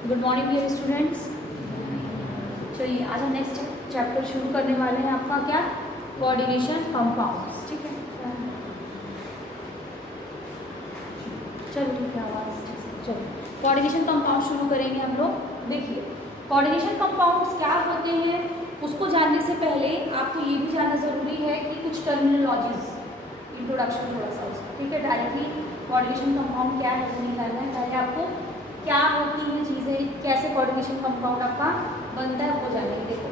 Good morning dear students. चलिए आज हम नेक्स्ट चैप्टर शुरू करने वाले हैं। आपका क्या? Coordination compounds. ठीक है, चलो ठीक है, आवाज़ चलो कोऑर्डिनेशन कंपाउंड शुरू करेंगे हम लोग। देखिए कोऑर्डिनेशन कंपाउंड्स क्या होते हैं उसको जानने से पहले आपको ये भी जानना ज़रूरी है कि कुछ टर्मिनोलॉजीज, इंट्रोडक्शन थोड़ा सा उसका। ठीक है, डायरेक्टली कोऑर्डिनेशन कंपाउंड क्या है वो निकालना है, पहले आपको क्या होती हैं चीज़ें, कैसे कोऑर्डिनेशन कंपाउंड आपका बनता है वो जानेंगे। देखो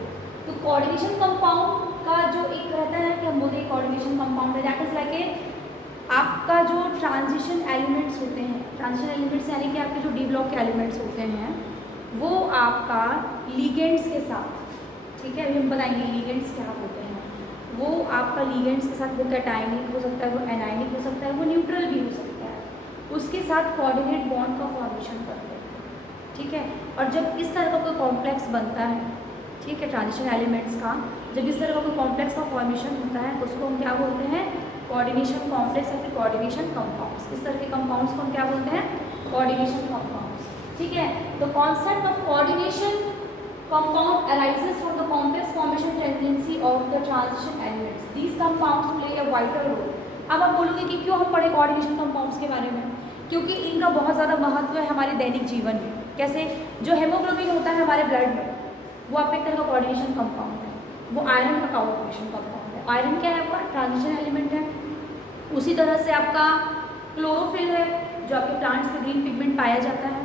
तो कोऑर्डिनेशन कंपाउंड का जो एक रहता है कि हम बोलते हैं कोऑर्डिनेशन कंपाउंड है दैट इज लाइक ए आपका जो ट्रांजिशन एलिमेंट्स होते हैं, ट्रांजिशन एलिमेंट्स यानी कि आपके जो डी ब्लॉक के एलिमेंट्स होते हैं वो आपका लिगेंड्स के साथ, ठीक है अभी हम बताएंगे लिगेंड्स क्या होते हैं, वो आपका लिगेंड्स के साथ वो कैटायनिक हो सकता है, वो एनायनिक हो सकता है, वो न्यूट्रल भी हो सकता है, उसके साथ कोऑर्डिनेट बॉन्ड का फॉर्मेशन करते हैं। ठीक है, और जब इस तरह का कोई कॉम्प्लेक्स बनता है, ठीक है ट्रांजिशन एलिमेंट्स का, जब इस तरह का कोई कॉम्प्लेक्स का फॉर्मेशन होता है उसको हम क्या बोलते हैं? कोऑर्डिनेशन कॉम्प्लेक्स या फिर कोऑर्डिनेशन कंपाउंड्स। इस तरह के कंपाउंड्स को हम क्या बोलते हैं? Coordination compounds. ठीक है, the concept of coordination compound arises from the complex formation tendency of the transition elements. These compounds play a vital role. अब आप बोलोगे कि क्यों हम पढ़े कोऑर्डिनेशन कंपाउंड्स के बारे में? क्योंकि इनका बहुत ज़्यादा महत्व है हमारे दैनिक जीवन में। कैसे? जो हेमोग्लोबिन होता है हमारे ब्लड में वो आपका एक तरह का कोऑर्डिनेशन कंपाउंड है, वो आयरन का कोऑर्डिनेशन कंपाउंड है। आयरन क्या है? आपका ट्रांजिशन एलिमेंट है। उसी तरह से आपका क्लोरोफिल है जो आपके प्लांट्स में ग्रीन पिगमेंट पाया जाता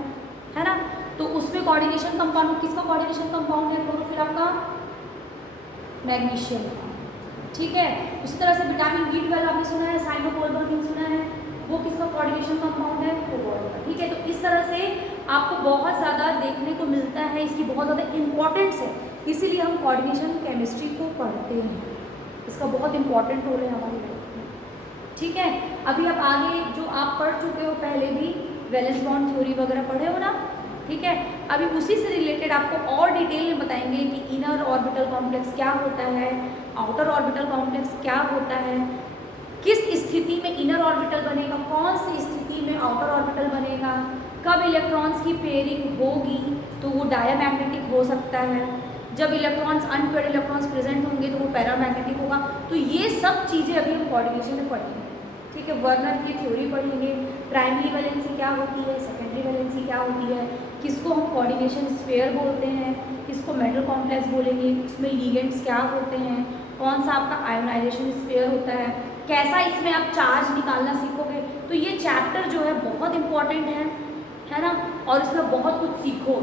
है ना, तो उसमें कोऑर्डिनेशन कंपाउंड किसका कोऑर्डिनेशन कंपाउंड है? क्लोरोफिल आपका मैग्नीशियम। ठीक है, उसी तरह से विटामिन B12 आपने सुना है, साइनोकोल्बर्गिन सुना है, वो किसका कोऑर्डिनेशन कंपाउंड है? कोबाल्ट का। ठीक है, तो इस तरह से आपको बहुत ज़्यादा देखने को मिलता है, इसकी बहुत ज़्यादा इंपॉर्टेंस है, इसीलिए हम कोऑर्डिनेशन केमिस्ट्री को पढ़ते हैं, इसका बहुत इंपॉर्टेंट रोल है हमारी लाइफ में। ठीक है, अभी आप आगे जो आप पढ़ चुके हो पहले भी वैलेंस बॉन्ड थ्योरी वगैरह पढ़े हो ना। ठीक है, अभी उसी से रिलेटेड आपको और डिटेल में बताएंगे कि इनर ऑर्बिटल कॉम्प्लेक्स क्या होता है, आउटर ऑर्बिटल कॉम्प्लेक्स क्या होता है, किस स्थिति में इनर ऑर्बिटल बनेगा, कौन सी स्थिति में आउटर ऑर्बिटल बनेगा, कब इलेक्ट्रॉन्स की पेयरिंग होगी तो वो डायमैग्नेटिक हो सकता है, जब इलेक्ट्रॉन्स अनपेयर्ड इलेक्ट्रॉन्स प्रेजेंट होंगे तो वो पैरामैग्नेटिक होगा। तो ये सब चीज़ें अभी हम कोऑर्डिनेशन में पढ़ेंगे। ठीक है, वर्नर की थ्योरी पढ़ेंगे, प्राइमरी वैलेंसी क्या होती है, सेकेंडरी वैलेंसी क्या होती है, किसको हम कोऑर्डिनेशन स्फीयर बोलते हैं, किसको मेटल कॉम्प्लेक्स बोलेंगे, इसमें लिगेंड्स क्या होते हैं, कौन सा आपका आयोनाइजेशन स्फीयर होता है, कैसा इसमें आप चार्ज निकालना सीखोगे। तो ये चैप्टर जो है बहुत इंपॉर्टेंट है ना, और इसमें बहुत कुछ सीखो,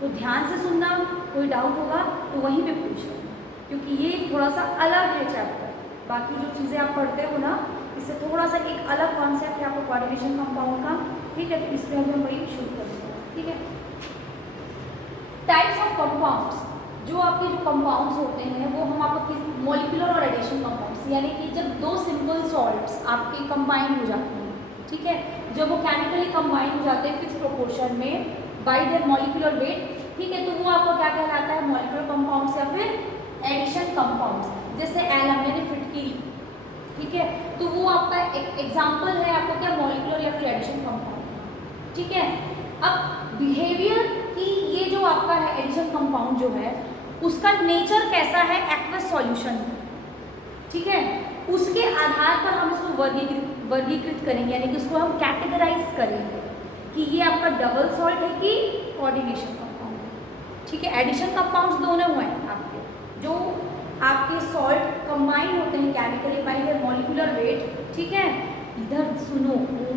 तो ध्यान से सुनना, कोई डाउट होगा तो वहीं पे पूछ लो, क्योंकि ये थोड़ा सा अलग है चैप्टर, बाकी जो चीज़ें आप पढ़ते हो ना इससे थोड़ा सा एक अलग कॉन्सेप्ट है आपको कोऑर्डिनेशन कंपाउंड का। ठीक है, तो इसमें हम वही शुरू करेंगे। ठीक है, टाइप्स ऑफ कंपाउंड्स, जो आपके जो कंपाउंड्स होते हैं वो हम आपको मॉलिक्यूलर और एडिशन कंपाउंड्स, यानी कि जब दो सिंपल सॉल्ट्स आपके कंबाइन हो जाते हैं, ठीक है, जब वो केमिकली कंबाइन हो जाते हैं फिक्स प्रोपोर्शन में बाय देयर मॉलिक्यूलर वेट, ठीक है, तो वो आपको क्या कहलाता है? मॉलिक्यूलर कंपाउंड्स या फिर एडिशन कंपाउंड्स। जैसे एलम यानी फिटकिरी, ठीक है, तो वो आपका एक एग्जाम्पल है आपको क्या? मॉलिक्यूलर या फिर एडिशन कंपाउंड। ठीक है, अब बिहेवियर की ये जो आपका है एडिशन कंपाउंड जो है उसका नेचर कैसा है? Aqueous solution. ठीक है, उसके आधार पर हम इसको वर्गीकृत करेंगे, यानी कि उसको हम कैटेगराइज करेंगे कि ये आपका डबल सॉल्ट है कि कोऑर्डिनेशन कंपाउंड है। ठीक है, एडिशन कंपाउंड्स दोनों हुए हैं आपके, जो आपके सॉल्ट कंबाइन होते हैं chemically bye there molecular weight. ठीक है, इधर सुनो,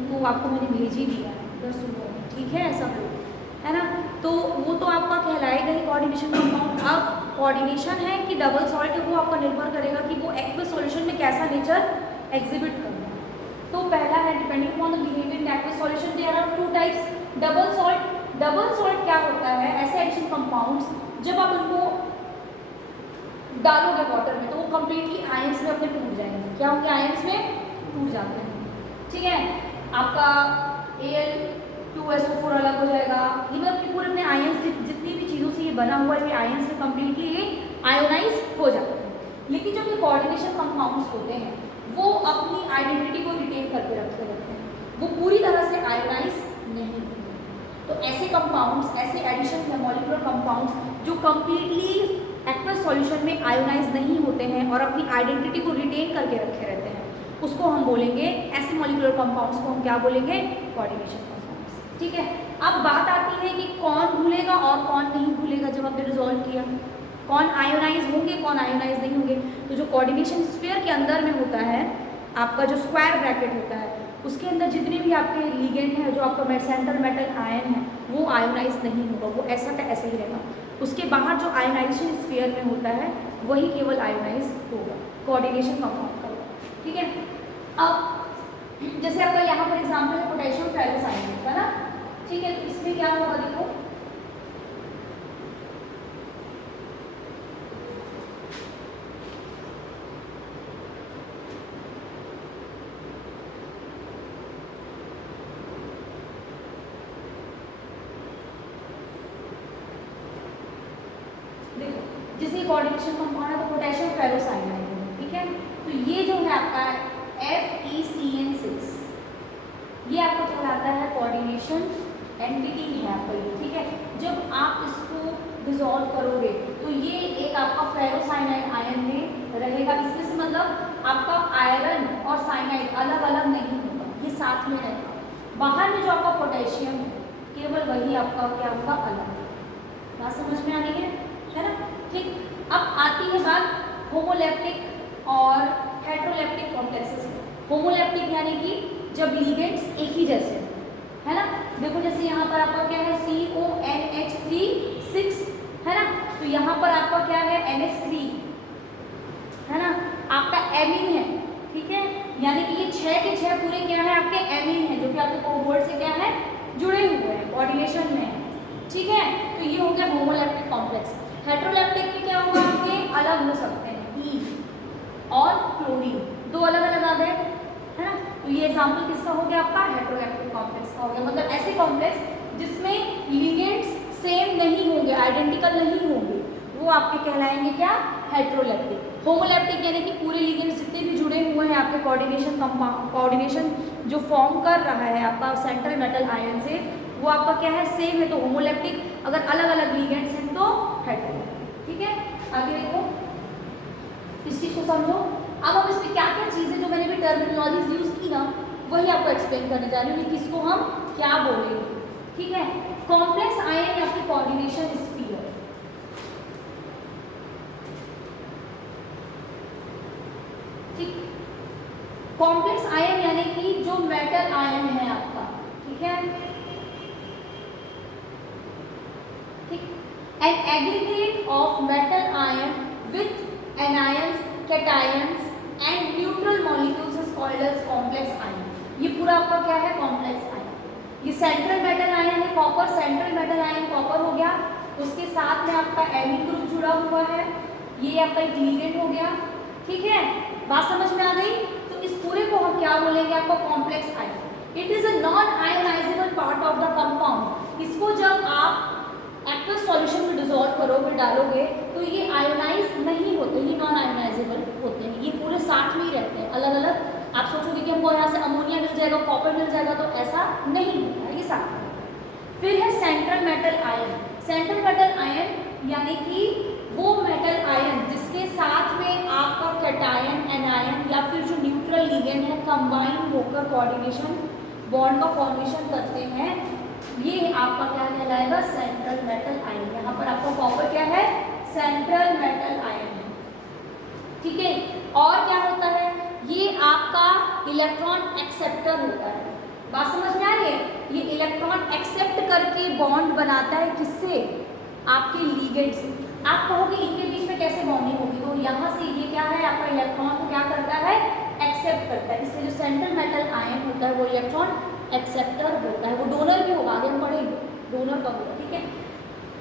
तो आपको मैंने भेज ही दिया है, इधर सुनो, ठीक है सब लोग, है ना, तो वो तो आपका कहलाएगा ही कोऑर्डिनेशन कंपाउंड। अब कोऑर्डिनेशन है कि डबल सॉल्ट है वो आपका निर्भर करेगा कि वो एक्वस सॉल्यूशन में कैसा नेचर एग्जिबिट करना है। तो पहला है depending upon the behaviour in aqueous solution there are two types. Double salt, double salt क्या होता है? ऐसे एडिशन कंपाउंड्स जब आप उनको डालोगे वाटर में तो वो कंप्लीटली आयंस में अपने टूट जाएंगे। क्या होंगे? आयंस में टूट जाते हैं। ठीक है, आपका Al2SO4 अलग हो जाएगा, ये मतलब पूरे अपने आयंस जितनी भी चीज़ों से ये बना हुआ है ये आयंस में कंप्लीटली ये आयोनाइज हो जाते हैं। लेकिन जब ये कोऑर्डिनेशन कंपाउंड्स होते हैं वो अपनी आइडेंटिटी को रिटेन करके रखते रहते हैं, वो पूरी तरह से आयोनाइज नहीं होते। तो ऐसे कंपाउंड्स, ऐसे एडिशन या मॉलिक्यूलर कंपाउंड्स जो कंप्लीटली एक्वस सॉल्यूशन में आयोनाइज नहीं होते हैं और अपनी आइडेंटिटी को रिटेन करके रखे रहते हैं, उसको हम बोलेंगे, ऐसे मॉलिक्यूलर कंपाउंड्स को हम क्या बोलेंगे, कोऑर्डिनेशन कंपाउंड्स। ठीक है, अब बात आती है कि कौन भूलेगा और कौन नहीं भूलेगा जब आपने रिजॉल्व किया, कौन आयोनाइज होंगे कौन आयोनाइज नहीं होंगे। तो जो कोऑर्डिनेशन स्फीयर के अंदर में होता है आपका जो स्क्वायर ब्रैकेट होता है, उसके अंदर जितने भी आपके लिगेंड है, जो आपका सेंट्रल मेटल आयन है, वो आयोनाइज नहीं होगा, वो ऐसा का ऐसा ही रहेगा। उसके बाहर जो आयोनाइजेशन स्फीयर में होता है वही केवल आयोनाइज होगा, कोऑर्डिनेशन कंपाउंड का। ठीक है, अब जैसे आपका यहाँ पर एग्जाम्पल है पोटेशियम फेरोसाइनाइड का ना, ठीक है, तो इसमें क्या होगा देखो, जैसे कोऑर्डिनेशन कंपाउंड है तो पोटेशियम फेरोसाइनाइड है। ठीक है, तो ये जो है आपका FeCN6, ये आपको कहलाता है कोऑर्डिनेशन एंटिटी है आपका ये। ठीक है, जब आप इसको डिसॉल्व करोगे तो ये एक आपका फेरोसाइनाइड आयन में रहेगा। इसमें से मतलब आपका आयरन और साइनाइड अलग अलग नहीं होगा, ये साथ में रहेगा। बाहर में जो आपका पोटेशियम है केवल वही आपका क्या होगा, अलग। बात समझ में आ रही है ना? ठीक, अब आती है बात होमोलैप्टिक और हेटेरोलैप्टिक कॉम्प्लेक्सेस में। होमोलैप्टिक यानी कि जब लिगेंड्स एक ही जैसे है ना, देखो जैसे यहाँ पर आपका क्या है CONH3 6 है ना, तो यहाँ पर आपका क्या है NH3 है ना, आपका एमीन है। ठीक है, यानी कि ये 6 के 6 पूरे क्या है आपके एमीन है, जो कि आपके कोवॉल्ट से क्या है जुड़े हुए हैं, कोऑर्डिनेशन में है। ठीक है, तो ये हो गया होमोलैप्टिक कॉम्प्लेक्स। हेटेरोलैप्टिक में क्या होगा, आपके अलग हो सकते हैं, ई और क्लोरीन दो अलग अलग आ गए है ना। तो ये एग्जांपल किसका हो गया, आपका हेटेरोलैप्टिक कॉम्प्लेक्स का हो गया। मतलब ऐसे कॉम्प्लेक्स जिसमें लिगेंड्स सेम नहीं होंगे, आइडेंटिकल नहीं होंगे, वो आपके कहलाएंगे क्या, हेटेरोलैप्टिक। होमोलैप्टिक यानी कि पूरे लिगेंड्स जितने भी जुड़े हुए हैं आपके कोऑर्डिनेशन कंपाउंड, कोऑर्डिनेशन जो फॉर्म कर रहा है आपका सेंट्रल मेटल आयन से, वो आपका क्या है, सेम है, तो होमोलैप्टिक। अगर अलग अलग लिगेंड्स हैं तो हेटेरोलैप्टिक। ठीक है, आगे देखो, इस चीज को समझो। अब हम इसमें क्या क्या चीजें जो मैंने भी टर्मिनोलॉजीज यूज की ना, वही आपको एक्सप्लेन करने जा रही हूँ कि किसको हम क्या बोलेंगे। ठीक है, कॉम्प्लेक्स आयन या फिर कोऑर्डिनेशन स्फीयर। ठीक, कॉम्प्लेक्स आयन यानी कि जो मेटल आयन है आपका। ठीक है, ठीक, an aggregate of metal ion with anions, cations and neutral molecules is called as complex ion। ये पूरा आपका क्या है, कॉम्प्लेक्स आयन। ये सेंट्रल मेटल आयन है copper, central metal ion copper हो गया, उसके साथ में आपका एमीन ग्रुप जुड़ा हुआ है, ये आपका एक लिगेंड हो गया। ठीक है, बात समझ में आ गई। तो इस पूरे को हम क्या बोलेंगे, आपका complex ion. It is a non ionisable part of the compound. इसको जब आप एक्वस सॉल्यूशन में डिसॉल्व करोगे, डालोगे, तो ये आयोनाइज नहीं होते, ये नॉन आयोनाइजेबल होते हैं, ये पूरे साथ में ही रहते हैं, अलग अलग। आप सोचोगे कि हमको यहाँ से अमोनिया मिल जाएगा, कॉपर मिल जाएगा, तो ऐसा नहीं होता, ये साथ में होता है। फिर है central metal ion. Central metal ion यानी कि वो मेटल आयन जिसके साथ में आपका कैटायन, एनायन या फिर जो न्यूट्रल लिगेंड है कंबाइन होकर कोऑर्डिनेशन बॉन्ड का फॉर्मेशन करते हैं, ये आपका क्या कहलाएगा, सेंट्रल मेटल आयन। यहाँ पर आपका कॉपर क्या है, सेंट्रल मेटल आयन है। ठीक है, और क्या होता है, ये आपका इलेक्ट्रॉन एक्सेप्टर होता है। बात समझ में आ रही है, ये इलेक्ट्रॉन एक्सेप्ट करके बॉन्ड बनाता है, किससे, आपके लिगेंड से। आप कहोगे इनके बीच में कैसे बॉन्डिंग होगी, तो यहाँ से ये क्या है, आपका इलेक्ट्रॉन को क्या करता है, एक्सेप्ट करता है। इसलिए जो सेंट्रल मेटल आयन होता है वो इलेक्ट्रॉन एक्सेप्टर होता है, वो डोनर भी होगा, आगे हम पढ़ेंगे डोनर का होगा। ठीक है,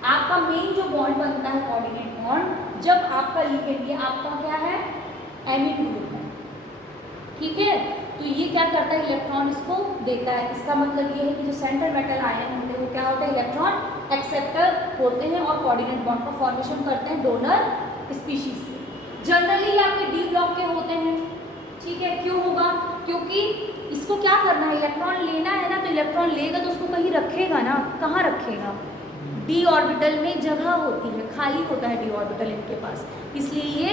आपका मेन जो बॉन्ड बनता है कोऑर्डिनेट बॉन्ड, जब आपका लिगेंड, ये आपका क्या है, एमीन ग्रुप है। ठीक है, तो ये क्या करता है, इलेक्ट्रॉन इसको देता है। इसका मतलब ये है कि जो सेंट्रल मेटल आयन होते हैं वो क्या होते हैं, इलेक्ट्रॉन एक्सेप्टर होते हैं और कोऑर्डिनेट बॉन्ड का फॉर्मेशन करते हैं डोनर स्पीशीज से। जनरली आपके डी ब्लॉक के होते हैं। ठीक है, क्यों होगा? क्योंकि इसको क्या करना है, इलेक्ट्रॉन लेना है ना, तो इलेक्ट्रॉन लेगा तो उसको कहीं रखेगा ना, कहाँ रखेगा? डी ऑर्बिटल में जगह होती है, खाली होता है डी ऑर्बिटल इनके पास, इसलिए ये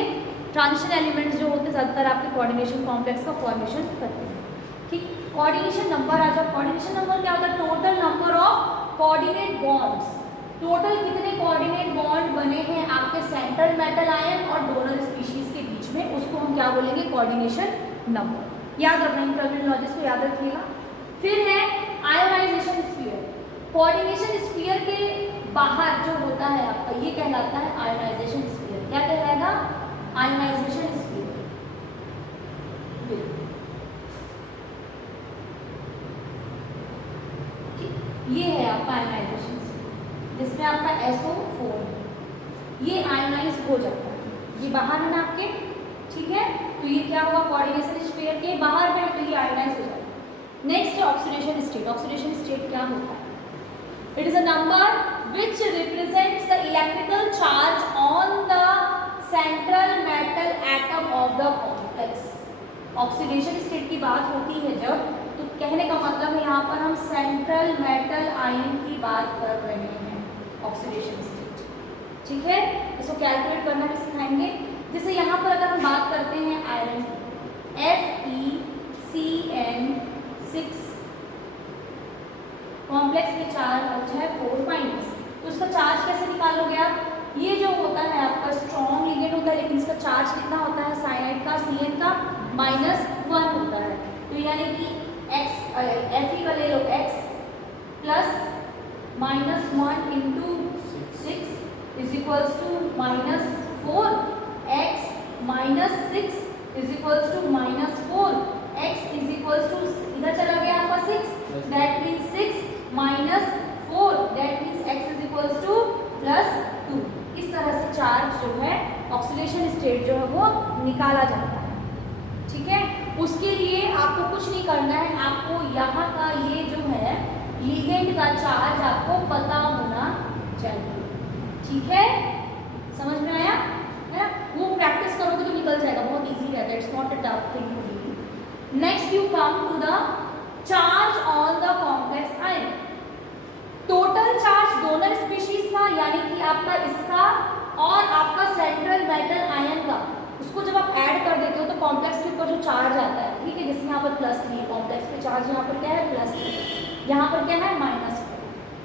ट्रांजिशन एलिमेंट्स जो होते हैं ज़्यादातर आपके कोऑर्डिनेशन कॉम्प्लेक्स का फॉर्मेशन करते हैं। ठीक, कोऑर्डिनेशन नंबर आ जाओ। कोऑर्डिनेशन नंबर क्या होता है? Total number of coordinate bonds. Total कितने कोऑर्डिनेट बॉन्ड बने हैं आपके सेंट्रल मेटल आयन और डोनर स्पीशीज के बीच में, उसको हम क्या बोलेंगे? Coordination number. याद रखना, इन टर्मिनोलॉजीज को याद रखिएगा। फिर है आयोनाइजेशन स्फीयर। कोऑर्डिनेशन स्फीयर के बाहर जो होता है आपका, ये कहलाता है आयोनाइजेशन स्फीयर। क्या कहलाएगा? Ionization sphere. ये है आपका आयोनाइजेशन स्फीयर, जिसमें आपका SO4 ये आयोनाइज हो जाता है, ये बाहर है ना आपके, ठीक है, तो ये क्या हुआ? कोऑर्डिनेशन स्फीयर के बाहर में, तो ये आयोनाइज हो जाता है। Next oxidation state. Oxidation state क्या होता है? It is a number which represents the electrical charge on the central metal atom of the complex। Oxidation state की बात होती है जब, तो कहने का मतलब है यहाँ पर हम सेंट्रल मेटल आयन की बात कर रहे हैं, ऑक्सीडेशन स्टेट। ठीक है, इसको कैलकुलेट करना भी सिखाएंगे। जैसे यहाँ पर अगर हम बात करते हैं आयरन की, FeCN6 कॉम्प्लेक्स के चार्ज है 4 तो उसका चार्ज कैसे निकालोगे आप? ये जो होता है आपका स्ट्रॉन्ग लिगेंड होता है, लेकिन इसका चार्ज कितना होता है साइनाइड का, Cn का -1 होता है। तो यानी कि Fe का ले लो x plus -1 into 6 is equals to -4, x -6 is equals to -4, x is equals to इधर चला गया आपका 6, that means 6 -4, that means x is equals to +2। इस तरह से चार्ज जो है ऑक्सीडेशन स्टेट जो है वो निकाला जाता है। ठीक है, उसके लिए आपको कुछ नहीं करना है, आपको यहाँ का ये जो है लिगेंड का चार्ज आपको पता होना चाहिए। ठीक है, समझ में आया है ना? वो प्रैक्टिस करोगे तो निकल जाएगा, बहुत इजी रहता है, it's not a tough thing to do. Next you come to the charge on the complex ion. Total charge donor species का, यानी कि आपका इसका और आपका सेंट्रल मेटल आयन का, उसको जब आप ऐड कर देते हो तो कॉम्प्लेक्स के ऊपर जो चार्ज आता है, ठीक है, जिसमें यहाँ पर +3 कॉम्प्लेक्स पे चार्ज यहाँ पर क्या है +3, यहाँ पर क्या है -4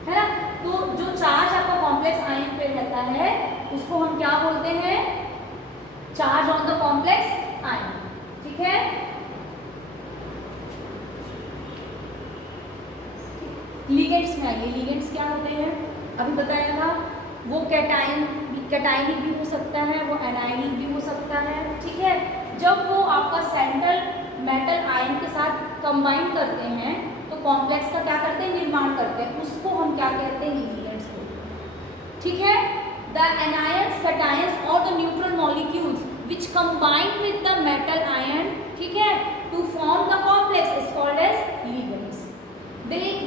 है ना। तो जो चार्ज आपका कॉम्प्लेक्स आयन पे रहता है उसको हम क्या बोलते हैं? Charge on the complex ion. ठीक है, लिगेंड्स में आइए। लिगेंड्स क्या होते हैं? अभी बताया था, वो कैटायनिक भी हो सकता है, वो एनायनिक भी हो सकता है। ठीक है, जब वो आपका सेंट्रल मेटल आयन के साथ कंबाइन करते हैं तो कॉम्प्लेक्स का क्या करते हैं? निर्माण करते हैं, उसको हम क्या कहते हैं? लिगेंड्स को। ठीक है, द एनायंस, कैटायंस और the neutral molecules which combine with the metal ion, ठीक है, to form the complex is called as ligands.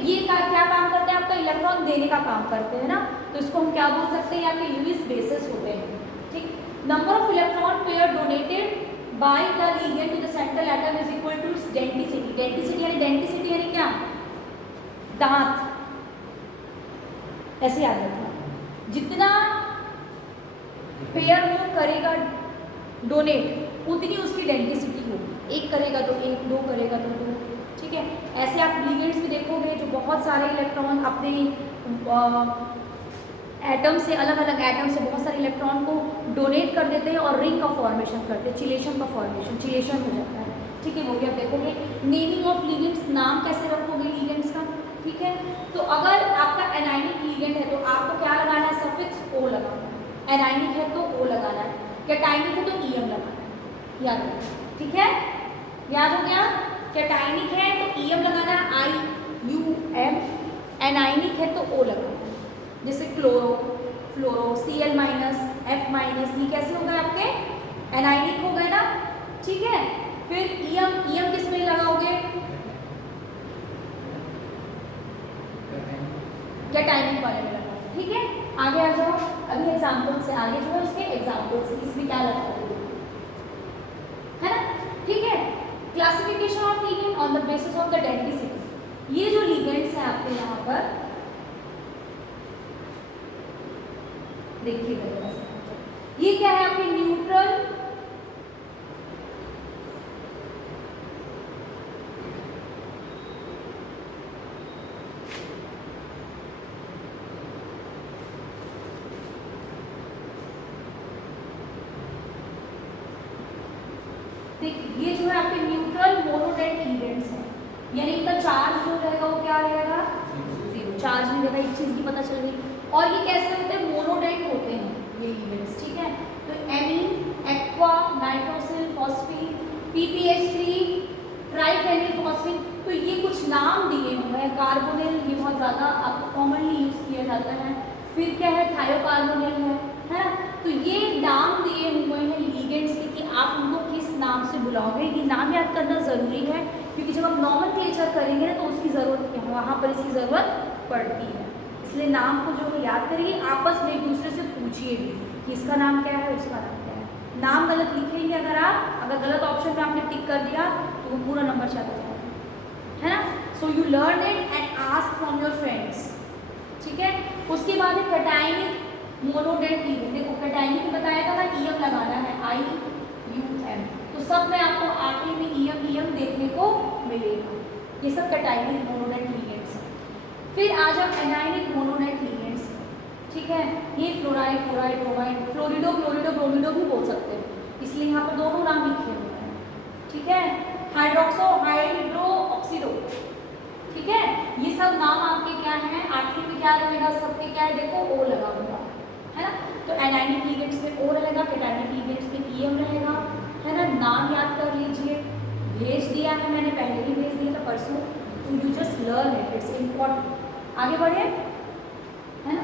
ये क्या काम करते हैं? आपका इलेक्ट्रॉन देने का काम करते हैं ना, तो इसको हम क्या बोल सकते हैं? आपके लुईस बेसिस होते हैं। ठीक, number of electron pair donated by the ligand to the central atom is equal to its density. Density यानी क्या? दांत, ऐसे याद रखना। जितना पेयर वो करेगा डोनेट, उतनी उसकी डेंसिटी होगी। 1 करेगा तो 1, 2 करेगा तो 2। ठीक है, ऐसे आप लिगेंड्स भी देखोगे जो बहुत सारे इलेक्ट्रॉन अपने एटम से, अलग अलग एटम से बहुत सारे इलेक्ट्रॉन को डोनेट कर देते हैं और रिंग का फॉर्मेशन करते हैं, चिलेशन का फॉर्मेशन, चिलेशन हो जाता है। ठीक है, वो भी आप देखोगे। नेमिंग ऑफ लिगेंड्स, नाम कैसे रखोगे लिगेंड्स का? ठीक है, तो अगर आपका एनायनिक लिगेंड है तो आपको क्या लगाना है? सफिक्स O लगाना है। एनायनिक है तो O लगाना है, कैटायनिक है तो EM लगाना है, याद रखना। ठीक है, याद हो गया? कैटायनिक है तो EM लगाना है, IUM, एनायनिक है तो O लगाना है। जैसे क्लोरो, फ्लोरो, Cl-, F-, ये कैसे हो गए आपके? एनायनिक हो गए ना। ठीक है, फिर EM किस में लगाओगे? कैटायनिक वाले में लगाओगे। ठीक है, आगे आ जाओ। अभी एग्जाम्पल से आगे जो है उसके एग्जाम्पल से इसमें क्या लगाओगे, है ना। ठीक है, classification of ligand on the basis of the density. ये जो लिगेंड्स हैं आपके यहाँ पर देखिएगा, ये क्या है आपके न्यूट्रल देखिए, ये जो है आपके न्यूट्रल मोनोडेंट लिगेंड्स हैं, यानी इनका चार्ज जो रहेगा वो क्या रहेगा, जीरो, चार्ज नहीं रहेगा। एक चीज की पता चल गई। और ये कैसे होते हैं, मोनोडेंट होते हैं ये लिगेंड्स, ठीक है। तो amine, aqua, nitrosyl, phosphine, PPH three, triphenyl phosphine, तो ये कुछ नाम दिए हुए हैं। कार्बोनिल, ये बहुत ज़्यादा आपको कॉमनली यूज़ किया जाता है। फिर क्या है, थायोकार्बोनिल है ना। तो ये नाम दिए हुए हैं लिगेंड्स के कि आप उनको किस नाम से बुलाओगे। ये नाम याद करना ज़रूरी है, क्योंकि जब आप नॉमेनक्लेचर करेंगे ना तो उसकी ज़रूरत वहाँ पर इसकी ज़रूरत पड़ती है। इसलिए नाम को जो है याद करिए, आपस में एक दूसरे से पूछिए भी कि इसका नाम क्या है, उसका नाम क्या है। नाम गलत लिखेंगे अगर गलत ऑप्शन में आपने टिक कर दिया तो वो पूरा नंबर चला जाएगा, है ना। So you learn it and ask from your friends, ठीक है। उसके बाद है कैटायनिक मोनोडेंट लिगेंड। देखो कैटायनिक बताया था ना, ईएम लगाना है, IUM, तो सब में आपको आखिर में ईएम देखने को मिलेगा। ये सब कैटायनिक मोनोडेंट लिगेंड्स हैं। फिर आ जाओ एनायनिक मोनोडेंट लिगेंड्स, ठीक है। ये फ्लोराइड, क्लोराइड, ब्रोमाइड, फ्लोरिडो ब्रोमिडो भी बोल सकते हैं, इसलिए यहाँ पर दोनों नाम लिखे हुए हैं, ठीक है। हाइड्रोक्सो, हाइड्रो ऑक्सीडो, ठीक है। ये सब नाम आपके क्या हैं, आखिर में क्या रहेगा, सबके क्या है, देखो O लगा हुआ है ना। तो एनायनिक लिगेंड्स में O रहेगा, कैटायनिक लिगेंड्स में EM रहेगा, है ना। नाम याद कर लीजिए, भेज दिया है मैंने, पहले ही भेज दिया था परसों, तो you just learn it, it's important. आगे बढ़े, है ना।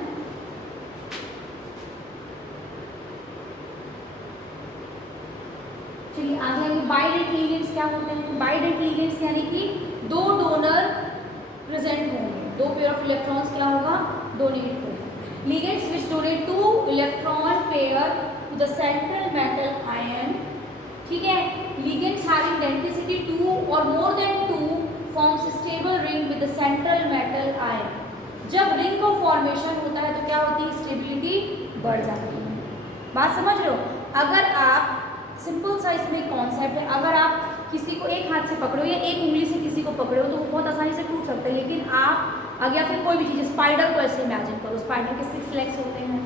चलिए आगे आगे बाइडेंट लिगेंड्स क्या होते हैं। तो बाइडेंट लिगेंड्स यानी कि दो डोनर प्रेजेंट होंगे, दो पेयर ऑफ इलेक्ट्रॉन्स क्या होगा, डोनेट होगा। Ligands which donate two electron pair to the central metal ion, ठीक है। लिगेंड्स हैविंग डेंसिटी 2 और more than 2 forms stable ring with the central metal ion. जब रिंग का फॉर्मेशन होता है तो क्या होती है, स्टेबिलिटी बढ़ जाती है। बात समझ रहे हो। अगर आप सिंपल सा इसमें कॉन्सेप्ट है, अगर आप किसी को एक हाथ से पकड़ो या एक उंगली से किसी को पकड़ो तो वो बहुत आसानी से टूट सकता है, लेकिन आप अगर फिर कोई भी चीज़, स्पाइडर को ऐसे इमेजिन करो, स्पाइडर के 6 लेग्स होते हैं,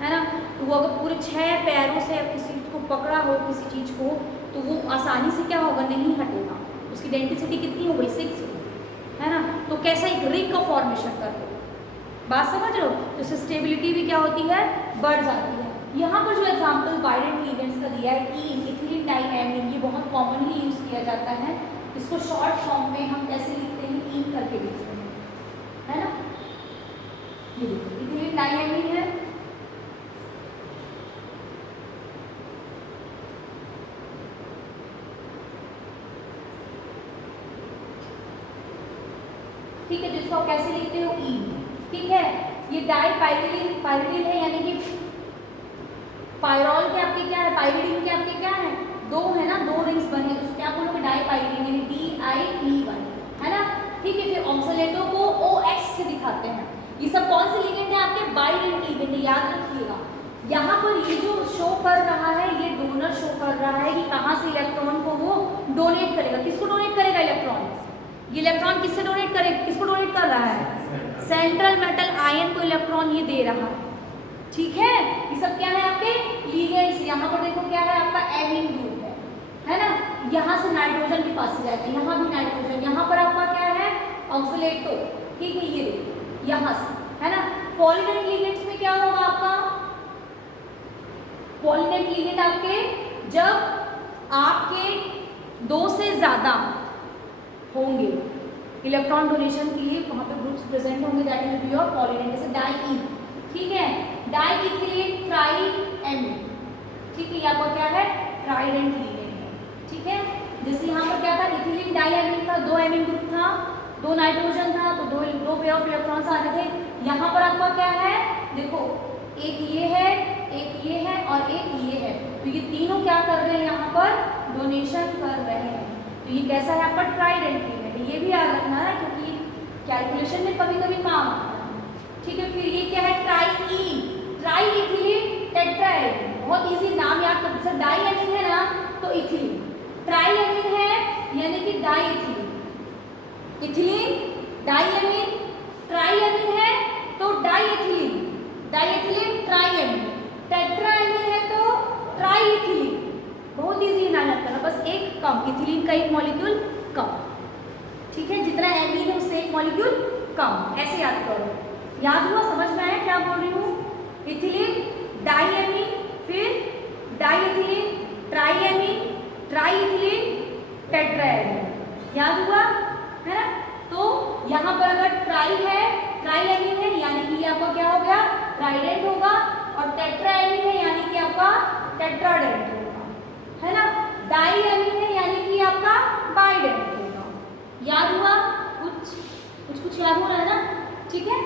है ना। तो वो अगर पूरे 6 पैरों से किसी को पकड़ा हो किसी चीज़ को, तो वो आसानी से क्या होगा, नहीं हटेगा। उसकी डेंसिटी कितनी हो गई, 6, है ना। तो कैसा एक रिंग का फॉर्मेशन कर दो, बात समझ रहे हो। तो इससे स्टेबिलिटी भी क्या होती है, बढ़ जाती है। यहाँ पर जो एग्जाम्पल बाइडेंट लिगेंड्स का दिया है, इथिलीन डाइएमीन, ये बहुत कॉमनली यूज किया जाता है। इसको शॉर्ट फॉर्म में हम कैसे लिखते हैं, ई करके लिखते हैं, है ना। ये देखो इथिलीन डाइएमीन है, ठीक है, जिसको आप कैसे लिखते हो, ई, ठीक है। ये डाइपाइरिडिन है, यानी कि पायरॉल के आपके क्या है, पाइरिडिन के आपके क्या है, 2 है ना, 2 रिंग्स बने, तो क्या बोलोगे, डाइपाइरिडिन, यानी DIE1, है ना। ठीक है। फिर ऑक्सलेटो को OX से दिखाते हैं। ये सब कौन से लिगेंड है, आपके बाइडेंट लिगेंड है, याद रखिएगा। यहाँ पर ये जो शो कर रहा है, ये डोनर शो कर रहा है कि कहाँ से इलेक्ट्रॉन को वो डोनेट करेगा। किसको डोनेट करेगा, इलेक्ट्रॉन। ये इलेक्ट्रॉन किससे डोनेट करेगा, किसको डोनेट कर रहा है, सेंट्रल मेटल आयन को इलेक्ट्रॉन ये दे रहा है, ठीक है। ये सब क्या है आपके लिगेंड्स। यहाँ पर देखो क्या है, आपका एमीन ग्रुप है ना। यहाँ से नाइट्रोजन के पास से जाते हैं, यहाँ भी नाइट्रोजन, यहाँ पर आपका क्या है, ऑक्सलेटो, ठीक है। ये देखो यहाँ से, है ना। पॉलीडेंट लिगेंड्स में क्या होगा आपका, पॉलीडेंट लिगेंड आपके जब आपके 2 से ज़्यादा होंगे इलेक्ट्रॉन डोनेशन के लिए, वहाँ पे ग्रुप्स प्रेजेंट होंगे, that will be your Polident. जैसे डाई, ठीक है, डाइइथिलीन ट्राइएमीन, ठीक है, ये आपका क्या है, ट्राइडेंट लिगेंड है, ठीक है। जैसे यहाँ पर क्या था, इथिलीन डाइएमीन था, 2 एमीन ग्रुप था, 2 नाइट्रोजन था, तो 2 पेयर ऑफ इलेक्ट्रॉन्स आ रहे थे। यहाँ पर आपका क्या है, देखो एक ये है, एक ये है और एक ये है, तो ये तीनों क्या कर रहे हैं, यहाँ पर डोनेशन कर रहे हैं। तो ये कैसा है आपका ट्राइडेंट लिगेंड, ये भी याद रखना है क्योंकि कैलकुलेशन में कभी कभी काम आता है। ठीक है, फिर ये क्या है, ट्राई इथिलीन टेट्राएमीन, बहुत इजी नाम याद कर, जैसे डाई एमीन है ना तो इथिलीन, ट्राई एमीन है यानी कि di ethylene, ethylene di amine, tri amine है तो di ethylene tri amine, tetra amine है तो ट्राई इथिलीन। बहुत इजी नाम याद करना, बस एक कम, इथिलीन का एक मॉलिक्यूल कम। ठीक है, जितना एमीन है उससे एक मॉलिक्यूल कम, ऐसे याद करो। याद हुआ, समझ में आया क्या बोल रही हूँ? इथिलीन डाई एमीन, फिर di ethylene tri amine, tri ethylene tetra amine. याद हुआ है ना? तो यहाँ पर अगर ट्राई है, ट्राई एमीन है यानी कि ये आपका क्या हो गया, ट्राइडेंट होगा, और टेट्रा एमीन है यानी कि आपका टेट्राडेंट होगा, है ना? डाई एमीन है यानी कि आपका बाइडेंट होगा। याद हुआ? कुछ याद हो रहा है ना? ठीक है,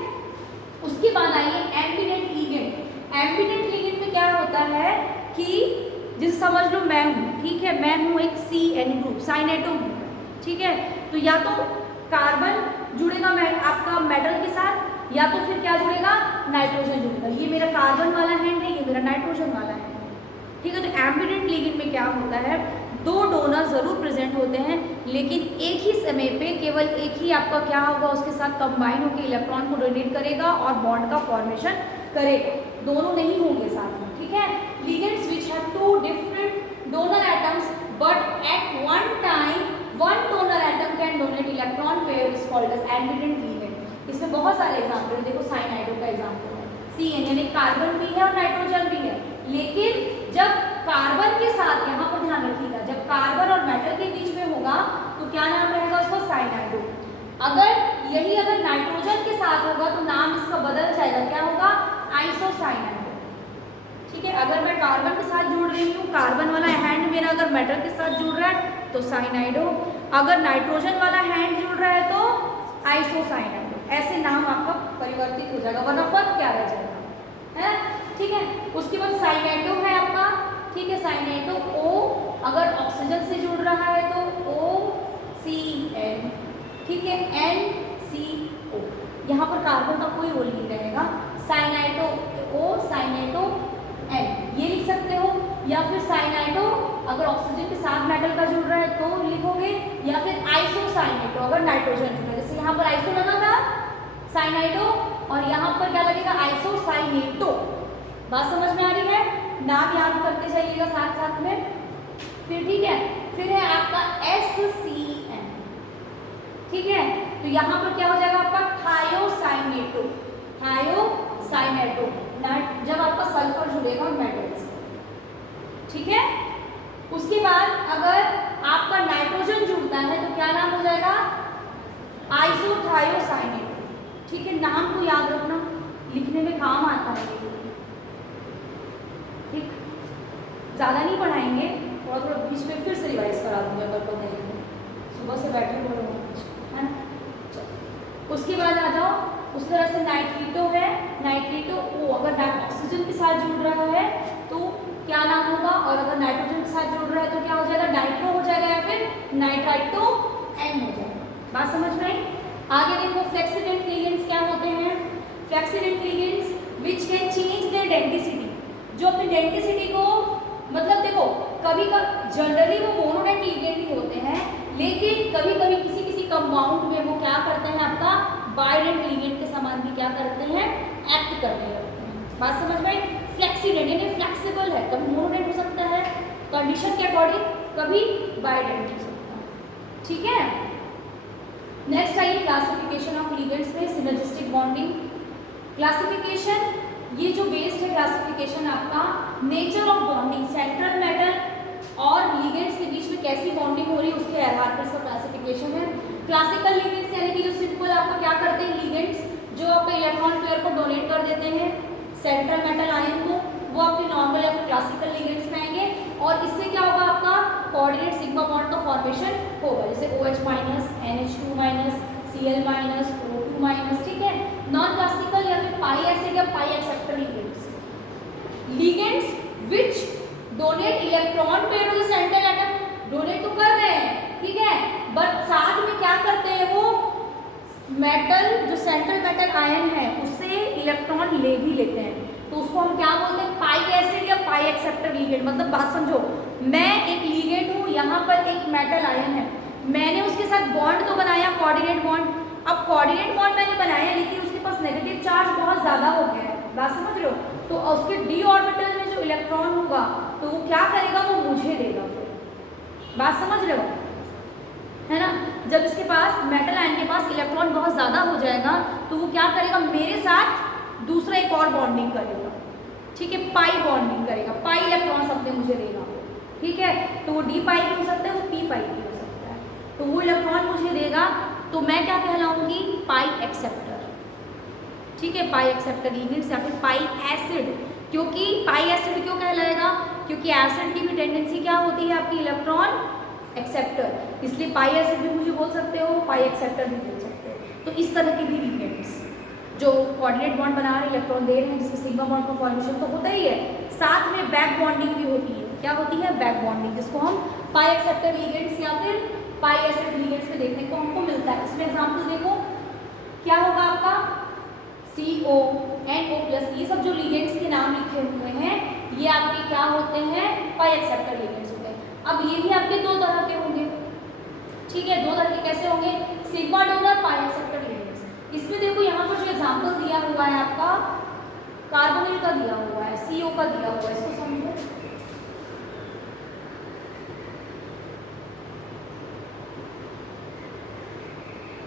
उसके बाद आइए एम्बिडेंट लिगेंड। एम्बिडेंट लिगेंड में क्या होता है कि जैसे समझ लो मैं हूँ, ठीक है, मैं हूँ एक CN ग्रुप, साइनेटो ग्रुप, ठीक है, तो या तो कार्बन जुड़ेगा आपका मेटल के साथ, या तो फिर क्या जुड़ेगा, नाइट्रोजन जुड़ेगा। ये मेरा कार्बन वाला हैंड है, ये मेरा नाइट्रोजन वाला हैंड है। ठीक है, तो एम्बिडेंट लिगेंड में क्या होता है, दो डोनर जरूर प्रेजेंट होते हैं, लेकिन एक ही समय पे केवल एक ही आपका क्या होगा, उसके साथ कंबाइन होकर इलेक्ट्रॉन को डोनेट करेगा और बॉन्ड का फॉर्मेशन करेगा, दोनों नहीं होंगे साथ में। ठीक है, ligands which have two different donor atoms but at one time one donor atom can donate electron pair is called as ambident ligand. इसमें बहुत सारे एग्जाम्पल है, देखो साइनाइडो का एग्जाम्पल है, CN यानी कार्बन भी है और नाइट्रोजन भी है, लेकिन जब कार्बन के साथ, यहाँ पर ध्यान रखिएगा, जब कार्बन और मेटल के बीच में होगा तो क्या नाम रहेगा उसका, साइनाइडो। अगर नाइट्रोजन के साथ होगा तो नाम इसका बदल जाएगा, क्या होगा, आइसोसाइनाइडो। ठीक है, अगर मैं कार्बन के साथ जुड़ रही हूँ, कार्बन वाला हैंड मेरा अगर मेटल के साथ जुड़ रहा है तो साइनाइडो, अगर नाइट्रोजन वाला हैंड जुड़ रहा है तो आइसोसाइनाइडो। ऐसे नाम आपका परिवर्तित हो जाएगा, वरना फर्क क्या रह जाएगा, है? ठीक है, उसके बाद साइनेटो है आपका, ठीक है, साइनेटो O अगर ऑक्सीजन से जुड़ रहा है तो OCN, ठीक है, NCO, यहाँ पर कार्बन का कोई रोल नहीं रहेगा, साइनाइटो O साइनेटो N ये लिख सकते हो, या फिर साइनाइटो अगर ऑक्सीजन के साथ मेटल का जुड़ रहा है तो लिखोगे, या फिर आइसोसाइनेटो अगर नाइट्रोजन जुड़ रहा है, जैसे यहाँ पर आइसो लगा था साइनाइडो और यहाँ पर क्या लगेगा, आइसोसाइनेटो। बात समझ में आ रही है? नाम याद करते जाइएगा साथ साथ में। फिर ठीक है, फिर है आपका SCN, ठीक है, तो यहाँ पर क्या हो जाएगा आपका थायोसाइनेटो, थायोसाइनेटो, जब आपका सल्फर जुड़ेगा मेटल से। ठीक है, उसके बाद अगर आपका नाइट्रोजन जुड़ता है तो क्या नाम हो जाएगा, आइसोथायोसाइनेटो। ठीक है, नाम को याद रखना, लिखने में काम आता है। ठीक, ज़्यादा नहीं पढ़ाएंगे, थोड़ा थोड़ा बीच में फिर से रिवाइज करा दूंगा अगर पता नहीं, सुबह से बैठे हुए है ना। उसके बाद आ जाओ, उस तरह से नाइट्रेटो है, नाइट्रेटो O अगर ऑक्सीजन के साथ जुड़ रहा है तो क्या नाम होगा, और अगर नाइट्रोजन के साथ जुड़ रहा है तो क्या हो जाएगा, नाइट्रो हो जाएगा, या फिर नाइट्राइटो N हो जाएगा। बात समझ में आई? आगे देखो फ्लेक्सीडेंट लिगेंड्स क्या होते हैं, flexidentate ligands which can change their density, जो अपनी डेंसिटी को, मतलब देखो कभी जनरली वो मोनोडेंट लिगेंड ही होते हैं, लेकिन कभी कभी किसी किसी कंपाउंड में वो क्या करते हैं, आपका बाइडेंट लिगेंड के समान भी क्या करते हैं, एक्ट करने लगते हैं। बात समझ में? फ्लेक्सीडेंट यानी फ्लेक्सिबल है, कभी मोनोडेंट हो सकता है कंडीशन के अकॉर्डिंग, कभी बाइडेंट हो सकता है। ठीक है, नेक्स्ट आइए क्लासिफिकेशन ऑफ लिगेंड्स में सिनर्जिस्टिक बॉन्डिंग। क्लासिफिकेशन, ये जो बेस्ड है क्लासिफिकेशन आपका nature of bonding, central metal और लिगेंड्स के बीच में कैसी बॉन्डिंग हो रही है उसके आधार पर इसका क्लासिफिकेशन है। क्लासिकल लिगेंड्स यानी कि जो सिंपल आपको क्या करते हैं, लिगेंड्स जो आपके इलेक्ट्रॉन पेयर को डोनेट कर देते हैं सेंट्रल मेटल आयन को, वो आपके नॉर्मल या फिर क्लासिकल लिगेंड्स में आएंगे, और इससे क्या होगा, आपका कोऑर्डिनेट सिग्मा बॉन्ड का फॉर्मेशन होगा, जैसे OH minus, NH2 minus, Cl minus, O2 minus. ठीक है, नॉन क्लासिकल या फिर पाई एसिड या pi acceptor ligands, ligands which donate electron pair to the central atom, donate तो कर रहे हैं ठीक है। बट साथ में क्या करते हैं वो मेटल, जो सेंट्रल मेटल आयन है उससे इलेक्ट्रॉन ले भी लेते हैं, तो उसको हम क्या बोलते हैं, पाई एसिड या पाई एक्सेप्टर लिगेंड। मतलब बात समझो, मैं एक लिगेंड हूँ, यहाँ पर एक मेटल आयन है, मैंने उसके साथ बॉन्ड तो बनाया कोऑर्डिनेट बॉन्ड। अब कोऑर्डिनेट बॉन्ड मैंने बनाया लेकिन उसके पास नेगेटिव चार्ज बहुत ज़्यादा हो गया है, बात समझ रहे हो, तो उसके डी ऑर्बिटल में जो इलेक्ट्रॉन होगा तो वो क्या करेगा, वो मुझे देगा। बात समझ रहे हो, है ना। जब इसके पास मेटल आयन के पास इलेक्ट्रॉन बहुत ज़्यादा हो जाएगा तो वो क्या करेगा, मेरे साथ दूसरा एक और बॉन्डिंग करेगा, ठीक है, पाई बॉन्डिंग करेगा, पाई इलेक्ट्रॉन सबने मुझे देगा, ठीक है। तो वो डी पाई भी हो सकता है, वो पी पाई भी हो सकता है, तो वो इलेक्ट्रॉन मुझे देगा, तो मैं क्या कहलाऊंगी, पाई एक्सेप्टर, ठीक है, पाई एक्सेप्टर लिगेंड्स या फिर पाई एसिड। क्योंकि पाई एसिड क्यों कहलाएगा, क्योंकि एसिड की भी टेंडेंसी क्या होती है आपकी, इलेक्ट्रॉन एक्सेप्टर, इसलिए पाई एसिड भी मुझे बोल सकते हो, पाई एक्सेप्टर भी बोल सकते हो। तो इस तरह के भी लिगेंड्स जो कोऑर्डिनेट बॉन्ड बना रहे हैं, इलेक्ट्रॉन दे रहे हैं, जिसमें सिग्मा बॉन्ड का फॉर्मेशन तो होता ही है, साथ में बैक बॉन्डिंग भी होती है। क्या होती है, बैक बॉन्डिंग, जिसको हम पाई एक्सेप्टर लिगेंड्स या फिर पाई एसिड लिगेंड्स में देखने को हमको मिलता है। इसमें एग्जाम्पल देखो क्या होगा आपका, CO, NO+, ये सब जो लिगेंड्स के नाम लिखे हुए हैं ये आपके क्या होते हैं, पाई एक्सेप्टर लिगेंड्स होते हैं। अब ये भी आपके दो तरह के होंगे, ठीक है, दो तरह के कैसे होंगे, सिग्मा डोनर, पाई एक्सेप्टर लिगेंड्स। इसमें देखो यहाँ पर जो एग्जाम्पल दिया हुआ है आपका कार्बोनिल का दिया हुआ है, CO का दिया हुआ है, इसको समझो।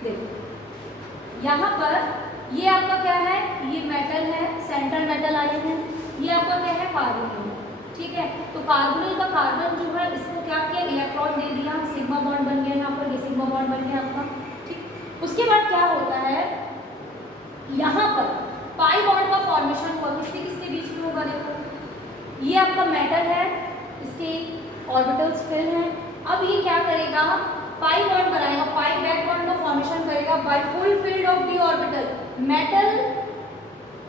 देखो यहाँ पर ये आपका क्या है, ये मेटल है, सेंट्रल मेटल आयन है, ये आपका क्या है, कार्बोनिल, ठीक है। तो कार्बोनिल का कार्बन जो है इसको क्या किया, इलेक्ट्रॉन दे दिया, सिग्मा बॉन्ड बन गया, यहाँ पर ये सिग्मा बॉन्ड बन गया आपका, ठीक। उसके बाद क्या होता है, यहाँ पर पाई बॉन्ड का फॉर्मेशन हुआ, किसके किसके बीच में होगा, देखो ये आपका मेटल है, इसके ऑर्बिटल्स फिल हैं। अब ये क्या करेगा, पाई बॉन्ड बनाएगा, पाई बैक बॉन्ड का फॉर्मेशन करेगा by full field of d orbital. Metal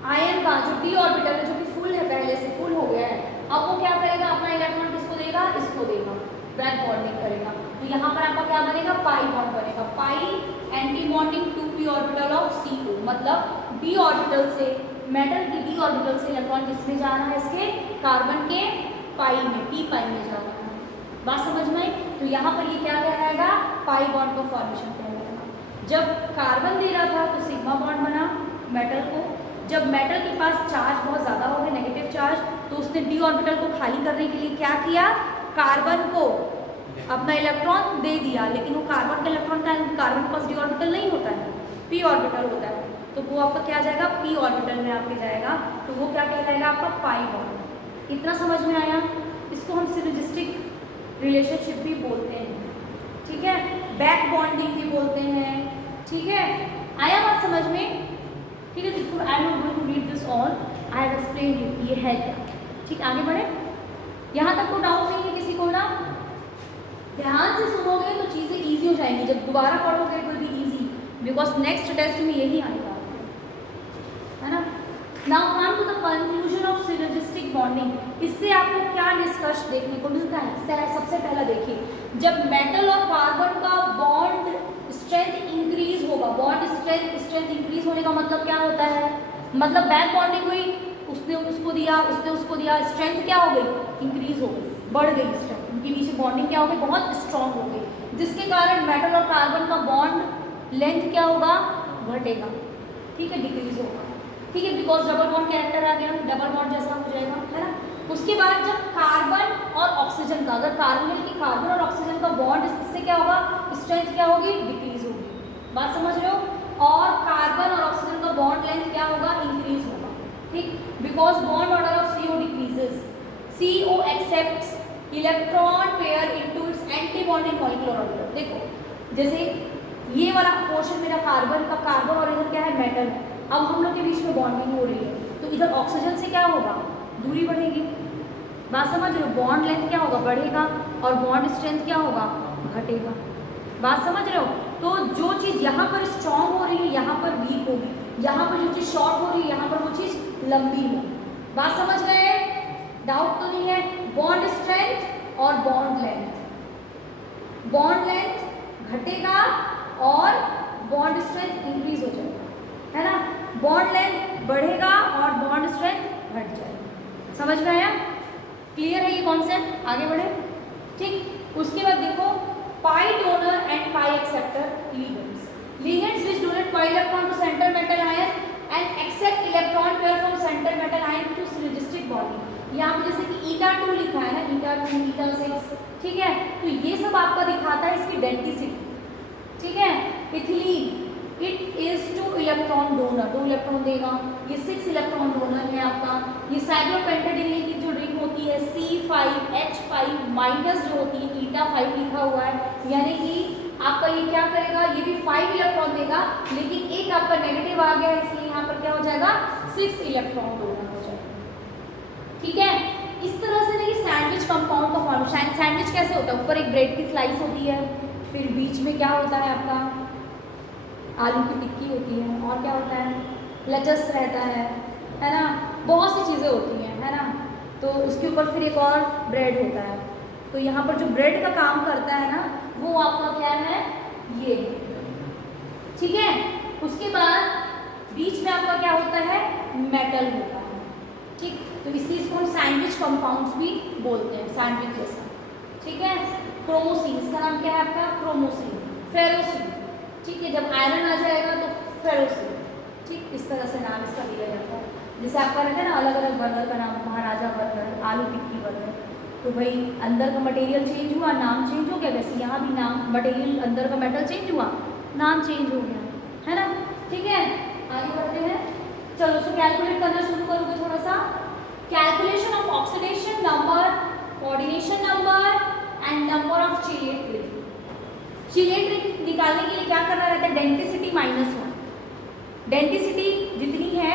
ion का जो डी ऑर्बिटल है, जो कि फुल है, पहले से फुल हो गया है, अब वो क्या करेगा, अपना इलेक्ट्रॉन किसको देगा, इसको देगा, बैक बॉन्डिंग करेगा। तो यहाँ पर आपका क्या बनेगा, पाई बॉन्ड बनेगा, pi anti bonding to p orbital of CO, मतलब डी ऑर्बिटल से, मेटल की डी ऑर्बिटल से इलेक्ट्रॉन किसमें जा रहा है, इसके कार्बन के पाई में, पी पाई में जा रहा है, बात समझ में आई। तो यहाँ पर ये क्या कहलाएगा, पाई बॉन्ड का फॉर्मेशन कहलाएगा। जब कार्बन दे रहा था तो सिग्मा बॉन्ड बना मेटल को, जब मेटल के पास चार्ज बहुत ज़्यादा हो गया, नेगेटिव चार्ज, तो उसने डी ऑर्बिटल को खाली करने के लिए क्या किया, कार्बन को अपना इलेक्ट्रॉन दे दिया, लेकिन वो कार्बन का इलेक्ट्रॉन का, कार्बन के पास डी ऑर्बिटल नहीं होता है, पी ऑर्बिटल होता है, तो वो आपका क्या जाएगा, पी ऑर्बिटल में आपके जाएगा, तो वो क्या कहलाएगा, आपका पाई बॉन्ड। इतना समझ में आया, इसको हम सिनर्जिस्टिक रिलेशनशिप भी बोलते हैं, ठीक है, बैक बॉन्डिंग भी बोलते हैं, ठीक है, आया बात समझ में, ठीक है। This I am not going to read this all, I have explained you, ये है क्या, ठीक, आगे बढ़े। यहाँ तक को डाउट नहीं है किसी को ना, ध्यान से सुनोगे तो चीज़ें इजी हो जाएंगी, जब दोबारा पढ़ोगे it will be easy, because next test में यही आएगा, है ना। Now come to the conclusion of synergistic bonding. इससे आपको क्या निष्कर्ष देखने को मिलता है, सबसे पहला देखिए, जब मेटल और कार्बन का बॉन्ड स्ट्रेंथ इंक्रीज होगा, बॉन्ड स्ट्रेंथ इंक्रीज होने का मतलब क्या होता है, मतलब बैक बॉन्डिंग हुई, उसने उसको दिया, उसने उसको दिया, स्ट्रेंथ क्या हो गई, इंक्रीज हो गई, बढ़ गई स्ट्रेंथ, उनके बीच बॉन्डिंग क्या हो गई, बहुत स्ट्रॉन्ग हो गई, जिसके कारण मेटल और कार्बन का बॉन्ड लेंथ क्या होगा, घटेगा, ठीक है, डिक्रीज होगा, ठीक है, बिकॉज डबल बॉन्ड कैरेक्टर आ गया, डबल बॉन्ड जैसा हो जाएगा, है ना। उसके बाद जब कार्बन और ऑक्सीजन का, अगर कार्बन की कार्बन और ऑक्सीजन का बॉन्ड, इससे क्या होगा, स्ट्रेंथ क्या होगी, डिक्रीज होगी, बात समझ रहे हो, और कार्बन और ऑक्सीजन का बॉन्ड लेंथ क्या होगा, इंक्रीज होगा, ठीक, because bond order of CO decreases, CO accepts electron pair into its anti bonding molecular orbital. देखो जैसे ये वाला पोर्शन मेरा कार्बन का, कार्बन और इधर क्या है, मेटल है, अब हम लोग के बीच में बॉन्डिंग हो रही है, तो इधर ऑक्सीजन से क्या होगा, दूरी बढ़ेगी, बात समझ रहे हो, बॉन्ड लेंथ क्या होगा, बढ़ेगा, और बॉन्ड स्ट्रेंथ क्या होगा, घटेगा, बात समझ रहे हो। तो जो चीज़ यहाँ पर स्ट्रॉन्ग हो रही है यहाँ पर वीक होगी, यहाँ पर जो चीज़ शॉर्ट हो रही है यहाँ पर वो चीज़ लंबी होगी, बात समझ रहे हैं, डाउट तो नहीं है। बॉन्ड स्ट्रेंथ और बॉन्ड लेंथ बॉन्ड लेंथ घटेगा और बॉन्ड स्ट्रेंथ इंक्रीज हो जाएगा, है ना। बॉन्ड लेंथ बढ़ेगा और बॉन्ड स्ट्रेंथ घट जाएगा। समझ में आया? क्लियर है ये कॉन्सेप्ट? आगे बढ़े। ठीक, उसके बाद देखो pi donor and pi acceptor ligands. Ligands which donate pi electron to centre metal ion and accept electron pair from centre metal ion to synergistic bonding. यहाँ पे जैसे कि ईटा 2 लिखा है ना, ईटा 2, ईटा 6, ठीक है। तो ये सब आपका दिखाता है इसकी डेंसिटी, ठीक है। Ethylene it is 2 electron donor, 2 electron देगा। ये 6 इलेक्ट्रॉन डोनर है आपका। ये साइक्लोपेंटाडिनिल की जो रिंग होती है C5H5 माइनस जो होती है ईटा 5 लिखा हुआ है, यानी कि आपका ये क्या करेगा, ये भी 5 इलेक्ट्रॉन देगा, लेकिन एक आपका नेगेटिव आ गया, इसलिए यहाँ पर क्या हो जाएगा 6 इलेक्ट्रॉन डोनर हो जाएगा, ठीक है। इस तरह से नहीं सैंडविच कंपाउंड का फॉर्मेशन। सैंडविच कैसे होता है, ऊपर एक ब्रेड की स्लाइस होती है, फिर बीच में क्या होता है आपका आलू की टिक्की होती है, और क्या होता है लेटस रहता है ना, बहुत सी चीज़ें होती हैं, है ना। तो उसके ऊपर फिर एक और ब्रेड होता है। तो यहाँ पर जो ब्रेड का काम करता है ना, वो आपका क्या है ये, ठीक है। उसके बाद बीच में आपका क्या होता है मेटल होता है, ठीक। तो इसी इसको हम सैंडविच कंपाउंड्स भी बोलते हैं, सैंडविच जैसा, ठीक है। क्रोमोसिन, इसका नाम क्या है आपका क्रोमोसिन। फेरोसिन, ठीक है, जब आयरन आ जाएगा तो फेरोसिन, ठीक, इस तरह से नाम इसका दिया जाता है। जैसे आपका रहता है ना अलग अलग बर्गर का नाम, महाराजा बर्गर, आलू टिक्की बर्गर, तो भाई अंदर का मटेरियल चेंज हुआ, नाम चेंज हो गया। वैसे यहाँ भी नाम, मटेरियल अंदर का मेटल चेंज हुआ, नाम चेंज हो गया, है ना, ठीक है। आगे बढ़ते हैं, चलो सो कैलकुलेट करना शुरू करोगे थोड़ा सा। Calculation of oxidation number, coordination number and number of chelate ring. Chelate ring निकालने के लिए क्या करना रहता है, डेंसिटी -1। डेंसिटी जितनी है,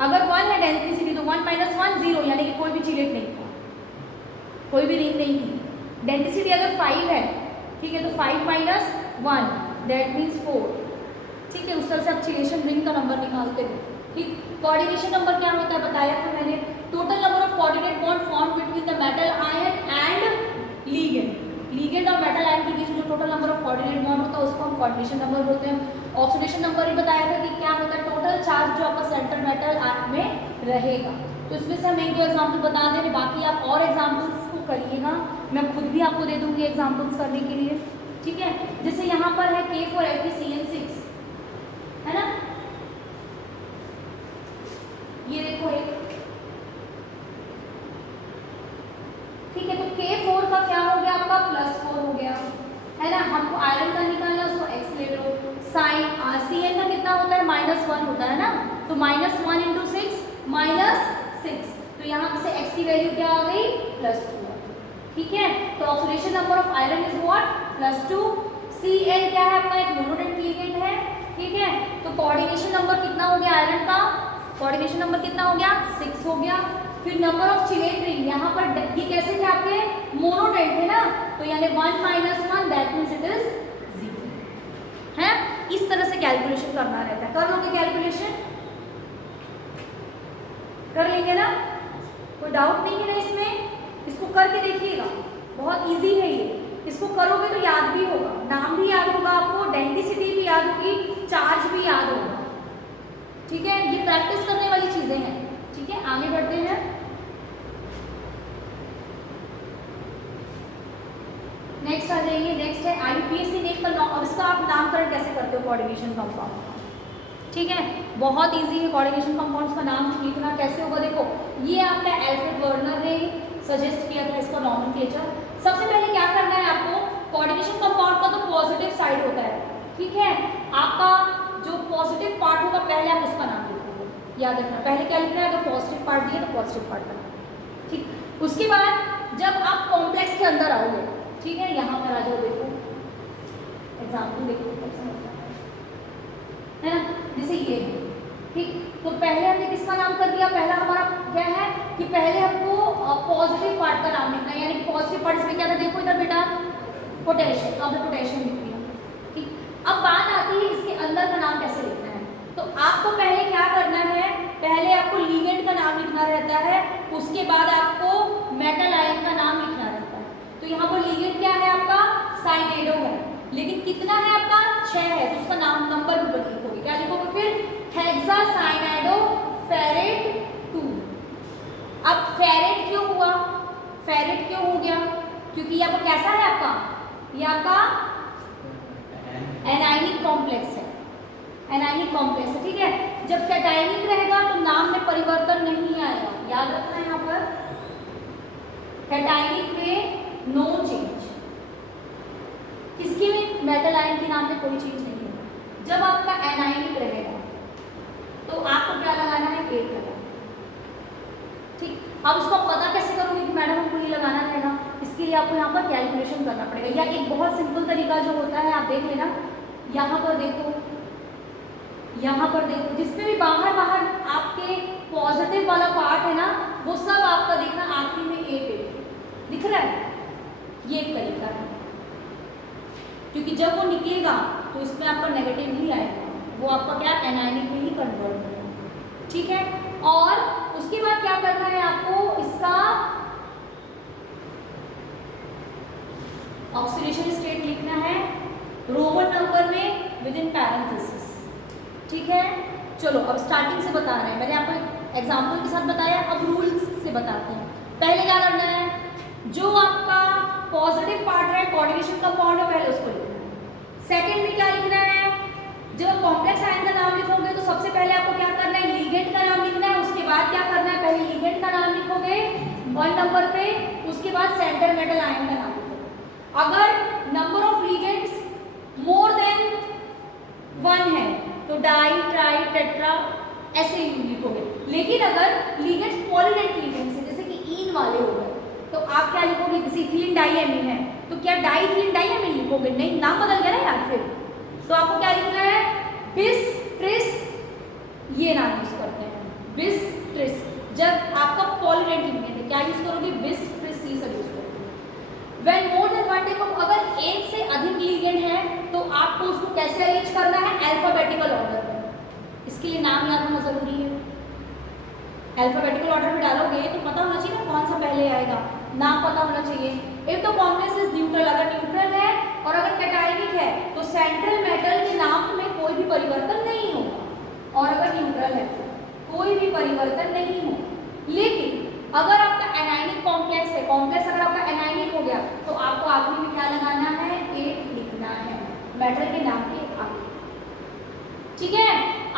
अगर 1 है डेंसिटी तो 1 - 1 0, यानी कि कोई भी चिलेट नहीं था, कोई भी रिंग नहीं थी। डेंसिटी अगर 5 है, ठीक है, तो 5 - 1 दैट मीन्स 4, ठीक है। उस तरह से आप चिलेशन रिंग का नंबर निकालते हो, ठीक। कोऑर्डिनेशन नंबर क्या होता है बताया था मैंने, total number of coordinate bond formed between the metal ion and ligand. Ligand और मेटल आयन के बीच में जो total number of coordinate bond होता है उसको हम कोऑर्डिनेशन नंबर बोलते हैं। ऑक्सीडेशन नंबर ही बताया था कि क्या होता है, टोटल चार्ज जो आपका सेंटर मेटल आयन में रहेगा। तो इसमें से हम 1-2 एग्जाम्पल बता दे रहे, बाकी आप और एग्जाम्पल्स को करिएगा, मैं खुद भी आपको दे दूंगी एग्जाम्पल्स करने के लिए, ठीक है। जैसे यहाँ पर है K4FeCN6, है ना, ये देखो एक, ठीक है। तो K4 का क्या हो गया आपका +4 हो गया, है ना। हमको आयरन का निकालना, उसको X ले लो। साइन Cn का कितना होता है -1 होता है ना, तो -1 × 6 -6, तो यहाँ से X की वैल्यू क्या आ गई +2, ठीक है। तो oxidation number of iron is what +2। Cl क्या है आपका, एक मोनोडेंट लिगेंड है, ठीक है। तो कोऑर्डिनेशन नंबर कितना हो गया आयरन का, कोऑर्डिनेशन नंबर कितना हो गया 6 हो गया। फिर नंबर ऑफ चिलेट रिंग, यहाँ पर ये कैसे थे आपके मोनोडेंट है ना, तो यानी 1 - 1 दैट मींस इट इज 0, है। इस तरह से कैलकुलेशन करना रहता है। कर लोगे कैलकुलेशन, कर लेंगे ना, कोई डाउट नहीं है ना इसमें, इसको करके देखिएगा, बहुत इजी है ये। इसको करोगे तो याद भी होगा, नाम भी याद होगा आपको, डेंसिटी भी याद होगी, चार्ज भी याद होगा, ठीक है। ये प्रैक्टिस करने वाली चीजें हैं, ठीक है। आगे बढ़ते हैं, नेक्स्ट आ जाइए। नेक्स्ट है IUPAC नेम का, और इसका आप नामकरण कैसे करते हो कोऑर्डिनेशन कंपाउंड, ठीक है। बहुत इजी है कोऑर्डिनेशन कंपाउंड्स का नाम लिखना, कैसे होगा देखो, ये आपका एल्फ्रेड वर्नर ने सजेस्ट किया था इसका नॉमेनक्लेचर। सबसे पहले क्या करना है आपको, कोऑर्डिनेशन कंपाउंड का तो पॉजिटिव साइड होता है, ठीक है। आपका जो पॉजिटिव पार्ट होगा पहले आप उसका नाम लिखोगे, याद रखना। पहले क्या लिखना है, अगर पॉजिटिव पार्ट दिया तो पॉजिटिव पार्ट का, ठीक। उसके बाद जब आप कॉम्प्लेक्स के अंदर आओगे, ठीक है, यहाँ पर आ जाओ, देखो एग्जाम्पल देखो है ना, जैसे ये है, ठीक। तो पहले हमने किसका नाम कर दिया, पहला हमारा क्या है कि पहले हमको पॉजिटिव पार्ट का नाम लिखना है, यानी पॉजिटिव पार्ट इसमें क्या था, देखो इधर बेटा पोटेशियम, तो हमने पोटेशियम लिख दिया, ठीक। अब बात आती है इसके अंदर का नाम कैसे लिखना है, तो आपको पहले क्या करना है, पहले आपको लिगेंड का नाम लिखना रहता है, उसके बाद आपको मेटल आयन का नाम लिखना रहता है। तो यहाँ पर लिगेंड क्या है आपका साइनेडो है, लेकिन कितना है आपका 6 है, तो उसका नाम नंबर भी लिखोगे, क्या लिखोगे फिर हेक्सासाइनाइडो फेरेट 2। अब फेरेट क्यों हुआ, फेरेट क्यों हो गया, क्योंकि ये आपका कैसा है, आपका ये आपका एनाइनिक कॉम्प्लेक्स है, एनाइनिक कॉम्प्लेक्स है, ठीक है। जब कैटाइनिक रहेगा तो नाम में परिवर्तन नहीं आएगा, याद रखना है यहाँ पर, कैटाइनिक में नो चेंज, किसकी में मेटल आयन के नाम में कोई चेंज नहीं होगा। जब आपका एनाइनिक रहेगा तो आपको क्या लगाना है, 8 लगाना, ठीक। अब उसको पता कैसे करोगे कि मैडम हमको ये लगाना रहेगा, इसके लिए आपको यहाँ पर कैलकुलेशन करना पड़ेगा, या एक बहुत सिंपल तरीका जो होता है आप देख लेना, यहाँ पर देखो, यहाँ पर देखो, जिसमें भी बाहर बाहर आपके पॉजिटिव वाला पार्ट है ना, वो सब आपका देखना आखिरी में 8 दिख रहा है, ये एक तरीका है, क्योंकि जब वो निकलेगा तो इसमें आपका नेगेटिव ही आएगा, वो आपका क्या एनायनिक में ही कन्वर्ट होगा, ठीक है। और उसके बाद क्या करना है आपको, इसका ऑक्सीडेशन स्टेट लिखना है रोमन नंबर में विद इन पैरेंथेसिस, ठीक है। चलो अब स्टार्टिंग से बता रहे हैं, मैंने आपको एग्जाम्पल के साथ बताया, अब रूल्स से बताते हैं। पहले क्या करना है, जो आपका पॉजिटिव पार्ट है कोऑर्डिनेशन कंपाउंड है, पहले उसको लिखना है। सेकंड में क्या लिखना है, जब कॉम्प्लेक्स आयन का नाम लिखोगे तो सबसे पहले आपको क्या करना है, लिगेंड का नाम लिखना है, उसके बाद क्या करना है, पहले लिगेंड का नाम लिखोगे 1 नंबर पे, उसके बाद सेंटर मेटल आयन का नाम लिखोगे। अगर number of ligands more than 1 है तो डाई ट्राई टेट्रा ऐसे लिखोगे, लेकिन अगर लिगेंड्स पॉलीडेंट लिगेंड्स है, जैसे कि ईन वाले हो गए, तो आप क्या लिखोगे, जैसे इथिलीन डाइएमीन है तो क्या डाई इथिलीन डाइएमीन लिखोगे, नहीं, नाम बदल गया ना यार, फिर तो आपको क्या लिखना है, बिस ट्रिस, ये नाम यूज करते हैं, बिस ट्रिस। जब आपका पॉलीडेंट लिगेंड है क्या यूज करोगे, बिस ट्रिस, ये सब यूज करोगे। When more than 1 type of, अगर एक से अधिक लिगेंड है तो आपको उसको कैसे अरेंज करना है, अल्फाबेटिकल ऑर्डर में, इसके लिए नाम याद होना जरूरी है। अल्फाबेटिकल ऑर्डर में डालोगे तो पता होना चाहिए ना कौन सा पहले आएगा, नाम पता होना चाहिए। If the complex is neutral, अगर न्यूट्रल है और अगर कैटायनिक है तो सेंट्रल मेटल के नाम में कोई भी परिवर्तन नहीं होगा, और अगर न्यूट्रल है तो कोई भी परिवर्तन नहीं होगा। लेकिन अगर आपका एनायनिक कॉम्प्लेक्स है, कॉम्प्लेक्स अगर आपका एनायनिक हो गया तो आपको आखिरी में क्या लगाना है, 8 लिखना है मेटल के नाम के आगे, ठीक है।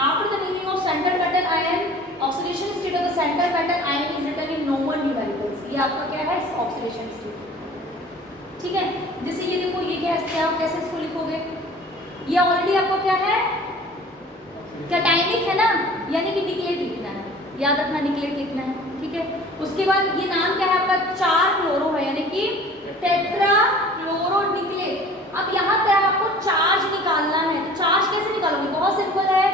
After the naming of central metal ion, oxidation state of the central metal ion is written in Roman numericals, ये आपका क्या है, ऑक्सीडेशन स्टेट, ठीक है। जैसे ये देखो, ये क्या है, आप कैसे इसको लिखोगे, ये ऑलरेडी आपको क्या है, कैटायनिक है ना, यानी कि निकलेट लिखना है, याद रखना निकलेट लिखना है, ठीक है। उसके बाद ये नाम क्या है आपका, 4 क्लोरो है, यानी कि टेट्रा क्लोरो निकलेट। अब यहाँ पे आपको चार्ज निकालना है, तो चार्ज कैसे निकालोगे, बहुत सिंपल है,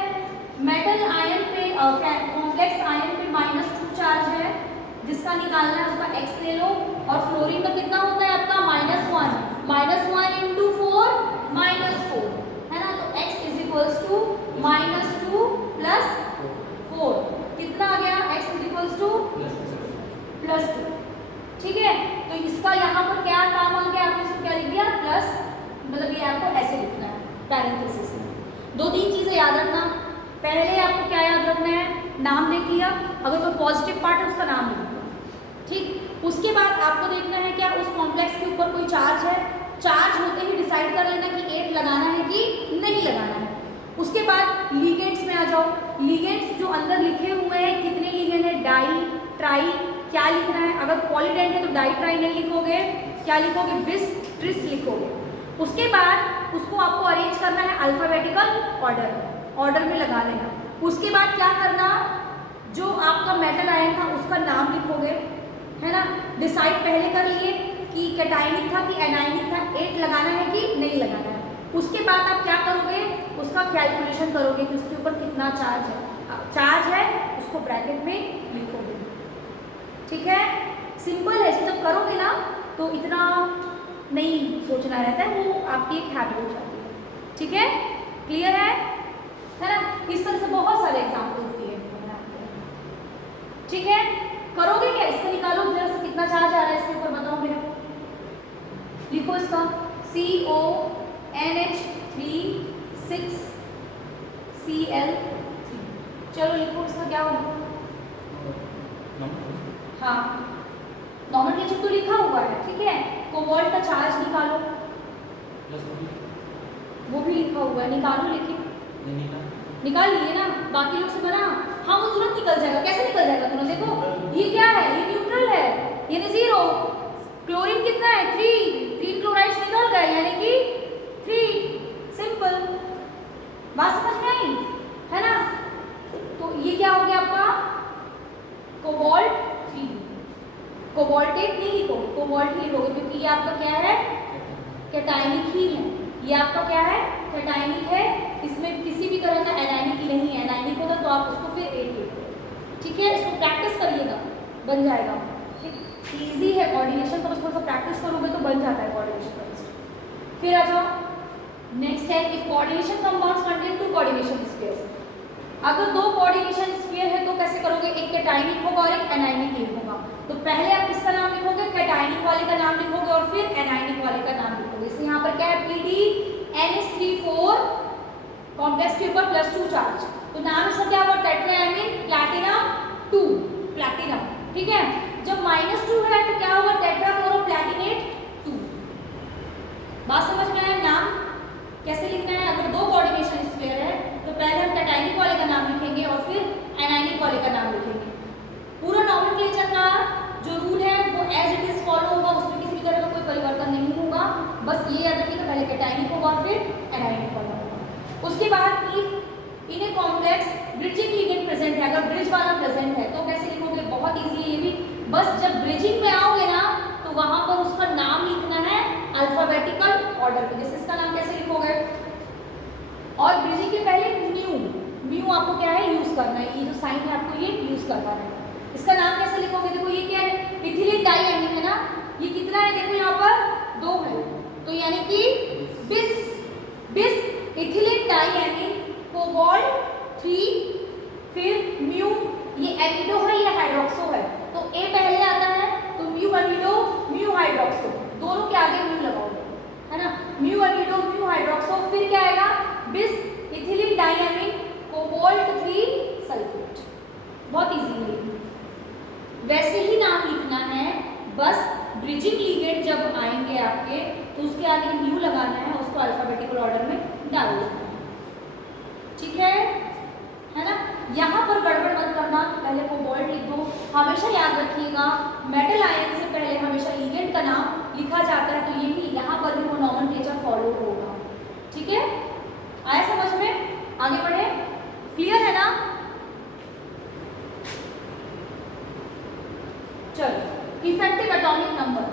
मेटल आयन पे कॉम्प्लेक्स आयन पे -2 चार्ज है, जिसका निकालना है उसका x ले लो, और फ्लोरीन का कितना होता है आपका -1, -1 × 4 -4 है ना, तो x = -2 + 4, कितना आ गया, x = +2, ठीक है। तो इसका यहाँ पर क्या काम आ गया, आपने इसको क्या लिख दिया, प्लस, मतलब ये आपको ऐसे लिखना है पैरेंथेसिस में। 2-3 चीजें याद रखना, पहले आपको क्या याद रखना है, नाम देख लिया, अगर कोई पॉजिटिव पार्ट है उसका नाम लिख लिया, ठीक। उसके बाद आपको देखना है क्या उस कॉम्प्लेक्स के ऊपर कोई चार्ज है, चार्ज होते ही डिसाइड कर लेना कि 8 लगाना है कि नहीं लगाना है। उसके बाद लिगेंड्स में आ जाओ, लिगेंड्स जो अंदर लिखे हुए हैं, कितने लिगेंड है, डाई ट्राई, क्या लिखना है, अगर पॉलीडेंट है तो डाई ट्राई नहीं लिखोगे, क्या लिखोगे, बिस ट्रिस लिखोगे। उसके बाद उसको आपको अरेंज करना है अल्फाबेटिकल ऑर्डर में लगा लेना। उसके बाद क्या करना, जो आपका मेटल आयन था उसका नाम लिखोगे, है ना, डिसाइड पहले कर लिए कि कैटायनिक था कि एनायनिक था, 8 लगाना है कि नहीं लगाना है। उसके बाद आप क्या करोगे, उसका कैलकुलेशन करोगे कि उसके ऊपर कितना चार्ज है, उसको ब्रैकेट में लिखोगे, ठीक है। सिंपल है, जब करोगे ना तो इतना नहीं सोचना रहता है, वो आपकी एक हैबिट हो जाती है, ठीक है, क्लियर है ना। इस तरह से बहुत सारे एग्जाम्पल्स दिए हैं, ठीक है। करोगे क्या, इसको निकालो जरा से, कितना चार्ज आ रहा है इसके ऊपर, बताओ मेरे को, लिखो इसका CO चलो लिखो इसका क्या होगा। हाँ नॉमेनक्लेचर तो लिखा हुआ है, ठीक है। कोबाल्ट का चार्ज निकालो, वो भी लिखा हुआ है, निकालो। लेकिन निकाल लिए ना, बाकी लोग से बना। हाँ वो तुरंत निकल जाएगा। कैसे निकल जाएगा तुरंत? देखो ये क्या है, ये न्यूट्रल है, यानी 0। क्लोरीन कितना है? 3। 3 क्लोराइड्स निकल गए, यानी कि 3। सिंपल बात समझ में आई है ना। तो ये क्या हो गया आपका कोबाल्ट 3। कोबाल्टेट नहीं लिखोगे, कोबाल्ट ही लिखोगे, क्योंकि ये आपका क्या है, कैटायनिक ही है। ये आपका क्या है, कैटायनिक है। इसमें किसी भी तरह का एनायनिक नहीं है। एनायनिक होगा तो आप उसको फिर 8 लिखोगे, ठीक है। इसको प्रैक्टिस करिएगा, बन जाएगा। ठीक, ईजी है कोऑर्डिनेशन का, बस थोड़ा सा प्रैक्टिस करोगे तो बन जाता है कोऑर्डिनेशन का। फिर आ जाओ नेक्स्ट है, if coordination compounds contain 2 coordination spheres. अगर 2 कोऑर्डिनेशन स्फीयर है तो कैसे करोगे, एक कैटायनिक होगा और एक एनायनिक लिखूंगा। तो पहले आप किसका नाम लिखोगे, कैटायनिक वाले का नाम लिखोगे और फिर एनायनिक वाले का नाम लिखोगे। इसलिए यहाँ पर क्या है, PdNH3 कॉम्प्लेक्स के ऊपर +2 चार्ज, तो नाम इसका क्या हुआ, टेट्राएमीन प्लैटिनम 2, प्लैटिनम, ठीक है। जब -2 है तो क्या होगा, टेट्राक्लोरोप्लैटिनेट 2। बात समझ में आया? नाम कैसे लिखना है, अगर 2 कोऑर्डिनेशन स्फीयर है तो पहले हम कैटायनिक वाले का नाम लिखेंगे और फिर एनायनिक वाले का नाम लिखेंगे। पूरा नॉमेनक्लेचर का जो रूल है वो एज इट इज फॉलो होगा, उसमें किसी भी तरह का कोई परिवर्तन नहीं होगा। बस ये याद रखिएगा, पहले कैटायनिक होगा और फिर एनायनिक वाला होगा। उसके बाद if in a complex bridging ligand present है, अगर ब्रिज वाला प्रेजेंट है तो कैसे लिखोगे, बहुत ईजी है ये भी। बस जब ब्रिजिंग में आओगे ना तो वहां पर उसका नाम लिखना है अल्फाबेटिकल ऑर्डर में। जैसे इसका नाम कैसे लिखोगे, और ब्रिजिंग के पहले म्यू आपको क्या है यूज करना है, ये जो साइन है आपको ये यूज करना है। इसका नाम कैसे लिखोगे, देखो ये क्या है, इथिलीन डाइएमीन है ना, ये कितना है, देखो यहाँ पर 2 है, तो यानी कि बिस इथिलीन डाइएमीन कोबाल्ट 3, फिर म्यू, ये एमिडो है या हाइड्रोक्सो है, तो ए पहले आता है तो म्यू एमिडो म्यू हाइड्रोक्सो, दोनों के आगे म्यू लगाओगे, है ना। म्यू एमिडो म्यू हाइड्रोक्सो, फिर क्या आएगा, बिस इथिलीन डाइएमीन कोबाल्ट 3 सल्फेट। बहुत इजी है, वैसे ही नाम लिखना है। बस ब्रिजिंग लिगेंड जब आएंगे आपके तो उसके आगे म्यू लगाना है, उसको अल्फाबेटिकल ऑर्डर में डाल देना है, ठीक है ना। यहाँ पर गड़बड़ मत करना, पहले कोबाल्ट लिख दो। हमेशा याद रखिएगा मेटल आयन से पहले हमेशा लिगेंड का नाम लिखा जाता है, तो यही यहाँ पर भी वो नॉमेनक्लेचर फॉलो होगा, ठीक है। आया समझ में? आगे बढ़े, क्लियर है ना। चलो effective atomic number.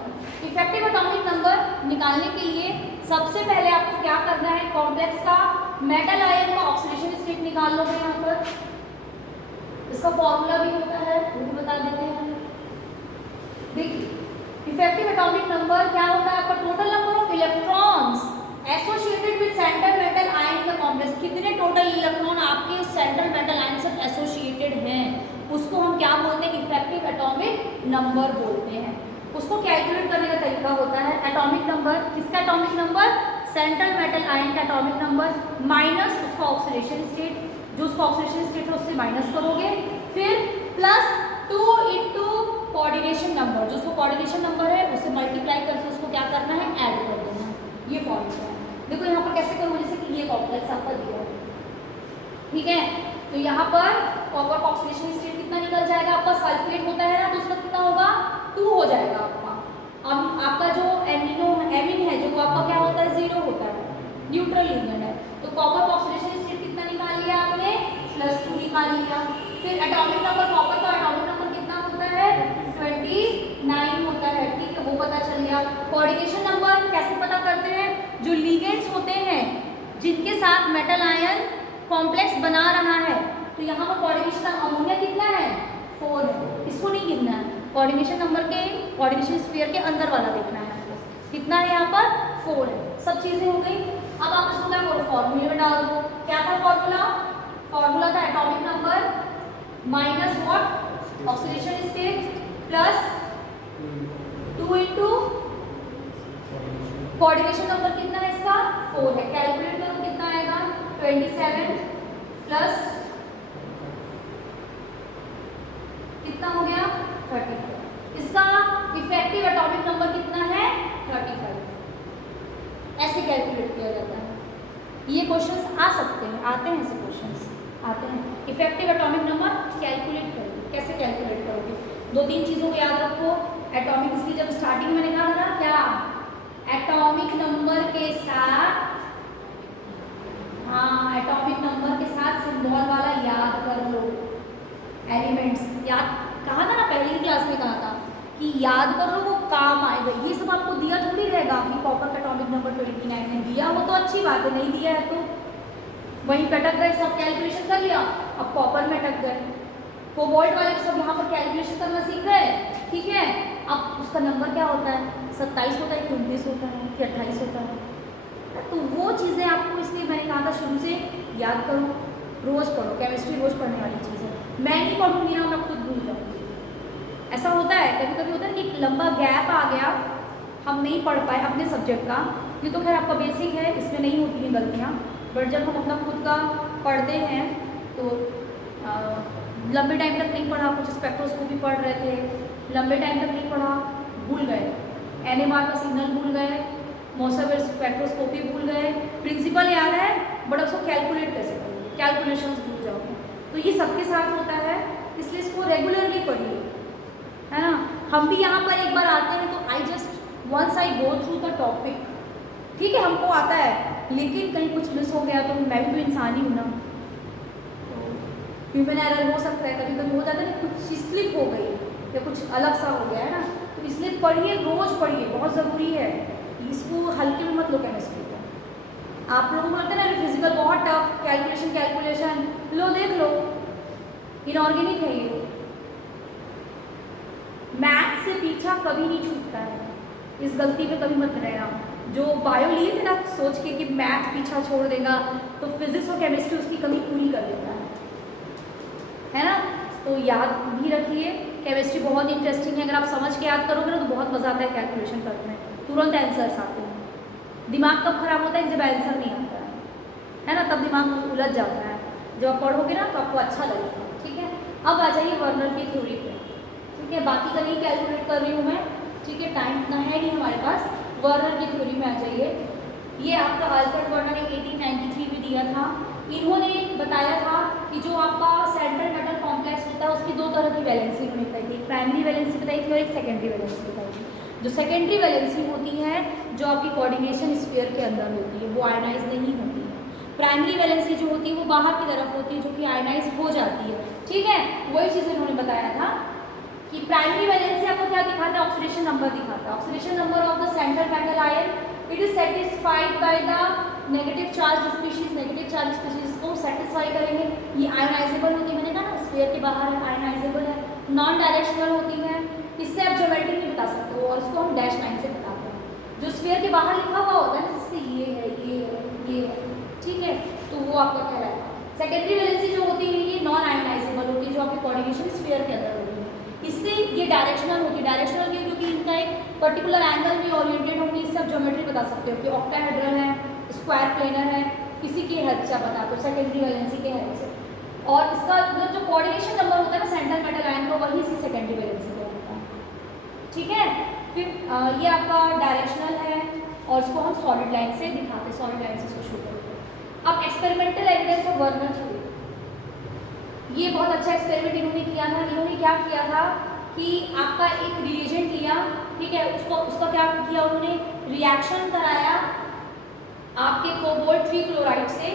Effective atomic number निकालने के लिए सबसे पहले आपको क्या करना है, कॉम्प्लेक्स का मेटल आयन का ऑक्सीडेशन स्टेट निकाल लोगे। यहाँ पर इसका फॉर्मूला भी होता है, वो भी बता देते हैं। देखिए इफेक्टिव एटॉमिक नंबर क्या होता है आपका, total number of electrons associated with central metal ion in the complex. कितने टोटल इलेक्ट्रॉन आपके सेंट्रल मेटल आयन से एसोसिएटेड हैं, उसको हम क्या बोलते हैं, इफेक्टिव एटॉमिक नंबर बोलते हैं। उसको कैलकुलेट करने का तरीका होता है एटॉमिक नंबर। किसका atomic number, central metal ion का एटॉमिक नंबर माइनस उसका ऑक्सीडेशन स्टेट, जो उसका ऑक्सीडेशन स्टेट है उससे माइनस करोगे, फिर +2 इंटू कोऑर्डिनेशन नंबर, जो उसको कोऑर्डिनेशन नंबर है उससे मल्टीप्लाई करके उसको क्या करना है, ऐड कर देना है। ये फॉर्मूला है। देखो यहाँ पर कैसे करोगे, जैसे कि ये कॉम्प्लेक्स आपका दिया है, ठीक है। तो यहाँ पर कॉपर का ऑक्सीडेशन स्टेट कितना निकल जाएगा आपका, सल्फेट होता है ना, तो उसका कितना होगा, 2 हो जाएगा आपका। अब आपका जो एमीन है जो आपका क्या होता है, 0 होता है, न्यूट्रल लिगेंड है। तो कॉपर का ऑक्सीडेशन स्टेट कितना निकाल लिया आपने, +2 निकाल लिया। फिर एटॉमिक नंबर, कॉपर का एटॉमिक नंबर कितना होता है, 29 होता है, ठीक है, वो पता चल गया। कोऑर्डिनेशन नंबर कैसे पता करते हैं, जो लिगेंड्स होते हैं जिनके साथ मेटल आयन कॉम्प्लेक्स बना रहा है, तो यहाँ पर कोऑर्डिनेशन अमोनिया कितना है, 4 है, इसको नहीं गिनना है, कोऑर्डिनेशन नंबर के कोऑर्डिनेशन स्फीयर के अंदर वाला देखना है आपको, कितना है यहाँ पर, 4 है। सब चीजें हो गई। अब आप इसको क्या करो, फॉर्मूले में डाल दो। क्या था फॉर्मूला, फॉर्मूला था atomic number minus what, oxidation state, +2 into coordination number कितना है इसका, 4 है। कैलकुलेट करो कितना आएगा, 27 प्लस कितना हो गया 35। इसका इफेक्टिव एटॉमिक नंबर कितना है 35। ऐसे कैलकुलेट किया जाता है। ये क्वेश्चंस आ सकते हैं, आते हैं ऐसे क्वेश्चंस आते हैं। इफेक्टिव एटॉमिक नंबर कैलकुलेट करोगे, कैसे कैलकुलेट करोगे? 2-3 चीज़ों को याद रखो। एटॉमिक, इसलिए जब स्टार्टिंग में मैंने कहा था क्या एटॉमिक नंबर के साथ, हाँ एटॉमिक नंबर के साथ सिंबल वाला याद कर लो। एलिमेंट्स याद कहा था ना, पहली क्लास में कहा था कि याद कर लो, वो काम आएगा। ये सब आपको दिया थोड़ी रहेगा कि कॉपर का एटॉमिक नंबर 29 में दिया हो तो अच्छी बात है, नहीं दिया है तो वहीं पे अटक गए, सब कैलकुलेशन कर लिया, अब कॉपर में अटक गए। कोबाल्ट वाले सब यहाँ पर कैलकुलेशन करना सीख गए, ठीक है। अब उसका नंबर क्या होता है 27 होता है कि 29 होता है कि 28 होता है, तो वो चीज़ें आपको, इसलिए मैंने कहा था शुरू से याद करो, रोज़ पढ़ो। केमिस्ट्री रोज़ पढ़ने वाली चीज़ है। मैं नहीं पढ़ूंगी ना, मैं खुद भूल जाऊँगी। ऐसा होता है, कभी कभी होता है कि एक लंबा गैप आ गया, हम नहीं पढ़ पाए अपने सब्जेक्ट का। ये तो खैर आपका बेसिक है, इसमें नहीं होती हैं गलतियाँ, बट जब हम अपना खुद का पढ़ते हैं तो लंबे टाइम तक नहीं पढ़ा, कुछ स्पेक्ट्रोस्कोपी पढ़ रहे थे, लंबे टाइम तक नहीं पढ़ा, भूल गए। NMR का सिग्नल भूल गए, मोसर स्पेक्ट्रोस्कोपी भूल गए, प्रिंसिपल याद है बट उसको कैलकुलेट कैसे करोगे, कैलकुलेशंस भूल जाओगे। तो ये सबके साथ होता है, इसलिए इसको रेगुलरली पढ़िए, है ना। हम भी यहाँ पर एक बार आते हैं तो I just once I go through the topic, ठीक है, हमको आता है, लेकिन कहीं कुछ मिस हो गया तो मैं भी तो इंसान ही हूँ ना, तो ह्यूमन एरर हो सकता है, कभी कभी हो जाता है ना, कुछ चीज़ स्लिप हो गई या कुछ अलग सा हो गया है ना, तो इसलिए पढ़िए, रोज़ पढ़िए, बहुत ज़रूरी है। इसको हल्के में मत लो केमिस्ट्री को। आप लोगों को लगता है ना फिजिकल बहुत टफ, कैलकुलेशन लो देख लो, इनऑर्गेनिक है ये। मैथ से पीछा कभी नहीं छूटता है, इस गलती पे कभी मत रहना। जो बायो लिए थे ना सोच के कि मैथ पीछा छोड़ देगा, तो फिजिक्स और केमिस्ट्री उसकी कमी पूरी कर देता है ना। तो याद भी रखिए, केमिस्ट्री बहुत इंटरेस्टिंग है, अगर आप समझ के याद करोगे ना तो बहुत मज़ा आता है कैलकुलेशन करने में, तुरंत आंसर्स आते हैं। दिमाग कब खराब होता है जब आंसर नहीं आता है ना, तब दिमाग उलझ जाता है। जब आप पढ़ोगे ना तो आपको अच्छा लगेगा, ठीक है। अब आ जाइए वर्नर की थ्योरी पे, ठीक है। बाकी का नहीं कैलकुलेट कर रही हूँ मैं, ठीक है, टाइम इतना है नहीं हमारे पास। वर्नर की थ्योरी में आ जाइए। ये आपका अल्फ्रेड वर्नर ने 1893 में दिया था। इन्होंने बताया था कि जो आपका सेंट्रल मेटल कॉम्प्लेक्स होता है उसकी 2 तरह की वैलेंसी उन्होंने बताई थी, एक प्राइमरी वैलेंसी बताई थी और एक सेकेंडरी वैलेंसी बताई थी। जो सेकेंडरी वैलेंसी होती है जो आपकी कोऑर्डिनेशन स्फीयर के अंदर होती है, वो आयनाइज नहीं होती है। प्राइमरी वैलेंसी जो होती है वो बाहर की तरफ होती है, जो कि आयनाइज हो जाती है, ठीक है। वही चीज़ उन्होंने बताया था कि प्राइमरी वैलेंसी आपको क्या दिखाता है, ऑक्सीडेशन नंबर दिखाता है। Oxidation number of the central metal ion, it is satisfied by the negative charge species. Negative charge species को सेटिस्फाई करेंगे, ये आयनाइजेबल होती है, मैंने कहा ना स्फीयर के बाहर है, आयनाइजेबल है, नॉन डायरेक्शनल होती है। इससे आप ज्योमेट्री नहीं बता सकते हो, और इसको हम डैश लाइन से बताते हैं। जो स्फीयर के बाहर लिखा हुआ होता है ना, जैसे ये है, ये है, ये है, ठीक है, तो वो आपका कहलाएगा। सेकेंडरी वैलेंसी जो होती है ये नॉन आयनाइजेबल होती है, जो आपकी कोऑर्डिनेशन स्फीयर के अंदर होती है। इससे ये डायरेक्शनल होती है। डायरेक्शनल की क्योंकि इनका एक पर्टिकुलर एंगल में ओरिएंटेड होंगे, इससे आप ज्योमेट्री बता सकते हो कि ऑक्टाहेड्रल है, स्क्वायर प्लेनर है, किसी की हेल्प से आप बता दो, सेकेंडरी वैलेंसी के हेल्प से। और इसका मतलब जो कोऑर्डिनेशन नंबर होता है ना सेंट्रल मेटल आयन का, वही सी सेकेंडरी वैलेंसी का होता है, ठीक है। फिर ये आपका डायरेक्शनल है और इसको हम सॉलिड लाइन से दिखाते हैं, सॉलिड लाइन से इसको शो करते हैं। अब experimental evidence of Werner theory, ये बहुत अच्छा एक्सपेरिमेंट इन्होंने किया था। इन्होंने क्या किया था कि आपका एक रिएजेंट लिया, ठीक है, उसका क्या किया उन्होंने, रिएक्शन कराया आपके कोबाल्ट 3 क्लोराइड से,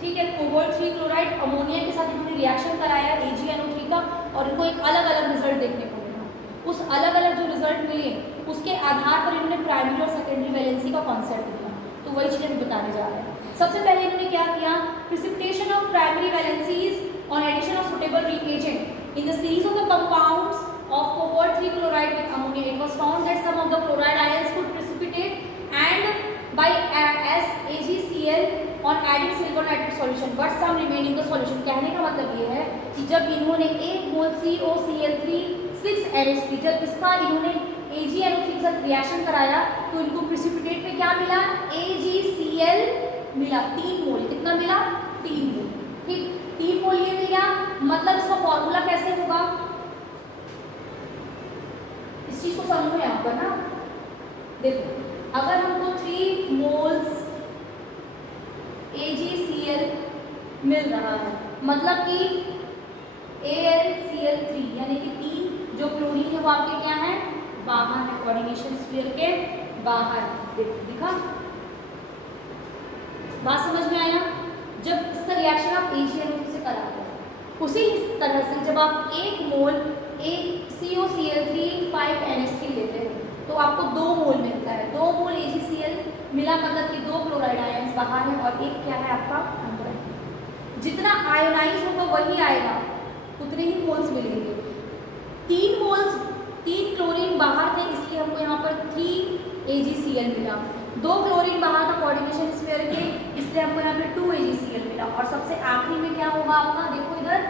ठीक है। कोबाल्ट 3 क्लोराइड अमोनिया के साथ इन्होंने रिएक्शन कराया AgNO3 का, और इनको एक अलग अलग रिजल्ट देखने को मिला। उस अलग अलग जो रिजल्ट मिले उसके आधार पर इन्होंने प्राइमरी और सेकेंडरी वैलेंसी का कॉन्सेप्ट दिया। तो वही चीज़ें हम बताने जा रहे हैं। सबसे पहले इन्होंने क्या किया, precipitation of primary valencies on addition of suitable reagent in the series of the compounds of cobalt 3 chloride with ammonia. It was found that some of the chloride ions could precipitate and by as AgCl on adding silver nitrate solution, but some remain in the solution. कहने का मतलब ये है कि जब इन्होंने 1 मोल COCl3 6NH3 जब इसका इन्होंने AgNO3 के साथ रिएक्शन कराया तो इनको प्रिसिपिटेट में क्या मिला, AgCl मिला 3 मोल। कितना मिला, 3 मोल, ठीक। 3 मोल ये मिल गया। मतलब इसका फॉर्मूला कैसे होगा, को समझो यहाँ पर ना, देखो अगर हमको 3 मोल्स AgCl मिल रहा है, मतलब कि AlCl3 यानी कि 3 जो क्लोरीन है वो आपके क्या है, बाहर है, कोऑर्डिनेशन स्फीयर के बाहर। देखो दिखा, बात समझ में आया? जब इसका रिएक्शन आप AgNO से कराते हैं, उसी तरह से जब आप 1 मोल COCl3 5NH3 लेते हो तो आपको 2 मोल मिलता है। 2 मोल AgCl मिला, मतलब कि 2 क्लोराइड आयन्स बाहर है और एक क्या है आपका अंदर है। जितना आयोनाइज होगा वही आएगा, उतने ही मोल्स मिलेंगे। 3 मोल्स 3 क्लोरीन बाहर थे, इसलिए हमको यहाँ पर 3 AgCl मिला। 2 क्लोरीन बाहर था कोऑर्डिनेशन स्फीयर के, इसलिए हमको यहाँ पे 2 AgCl मिला। और सबसे आखिरी में क्या होगा आपका, देखो इधर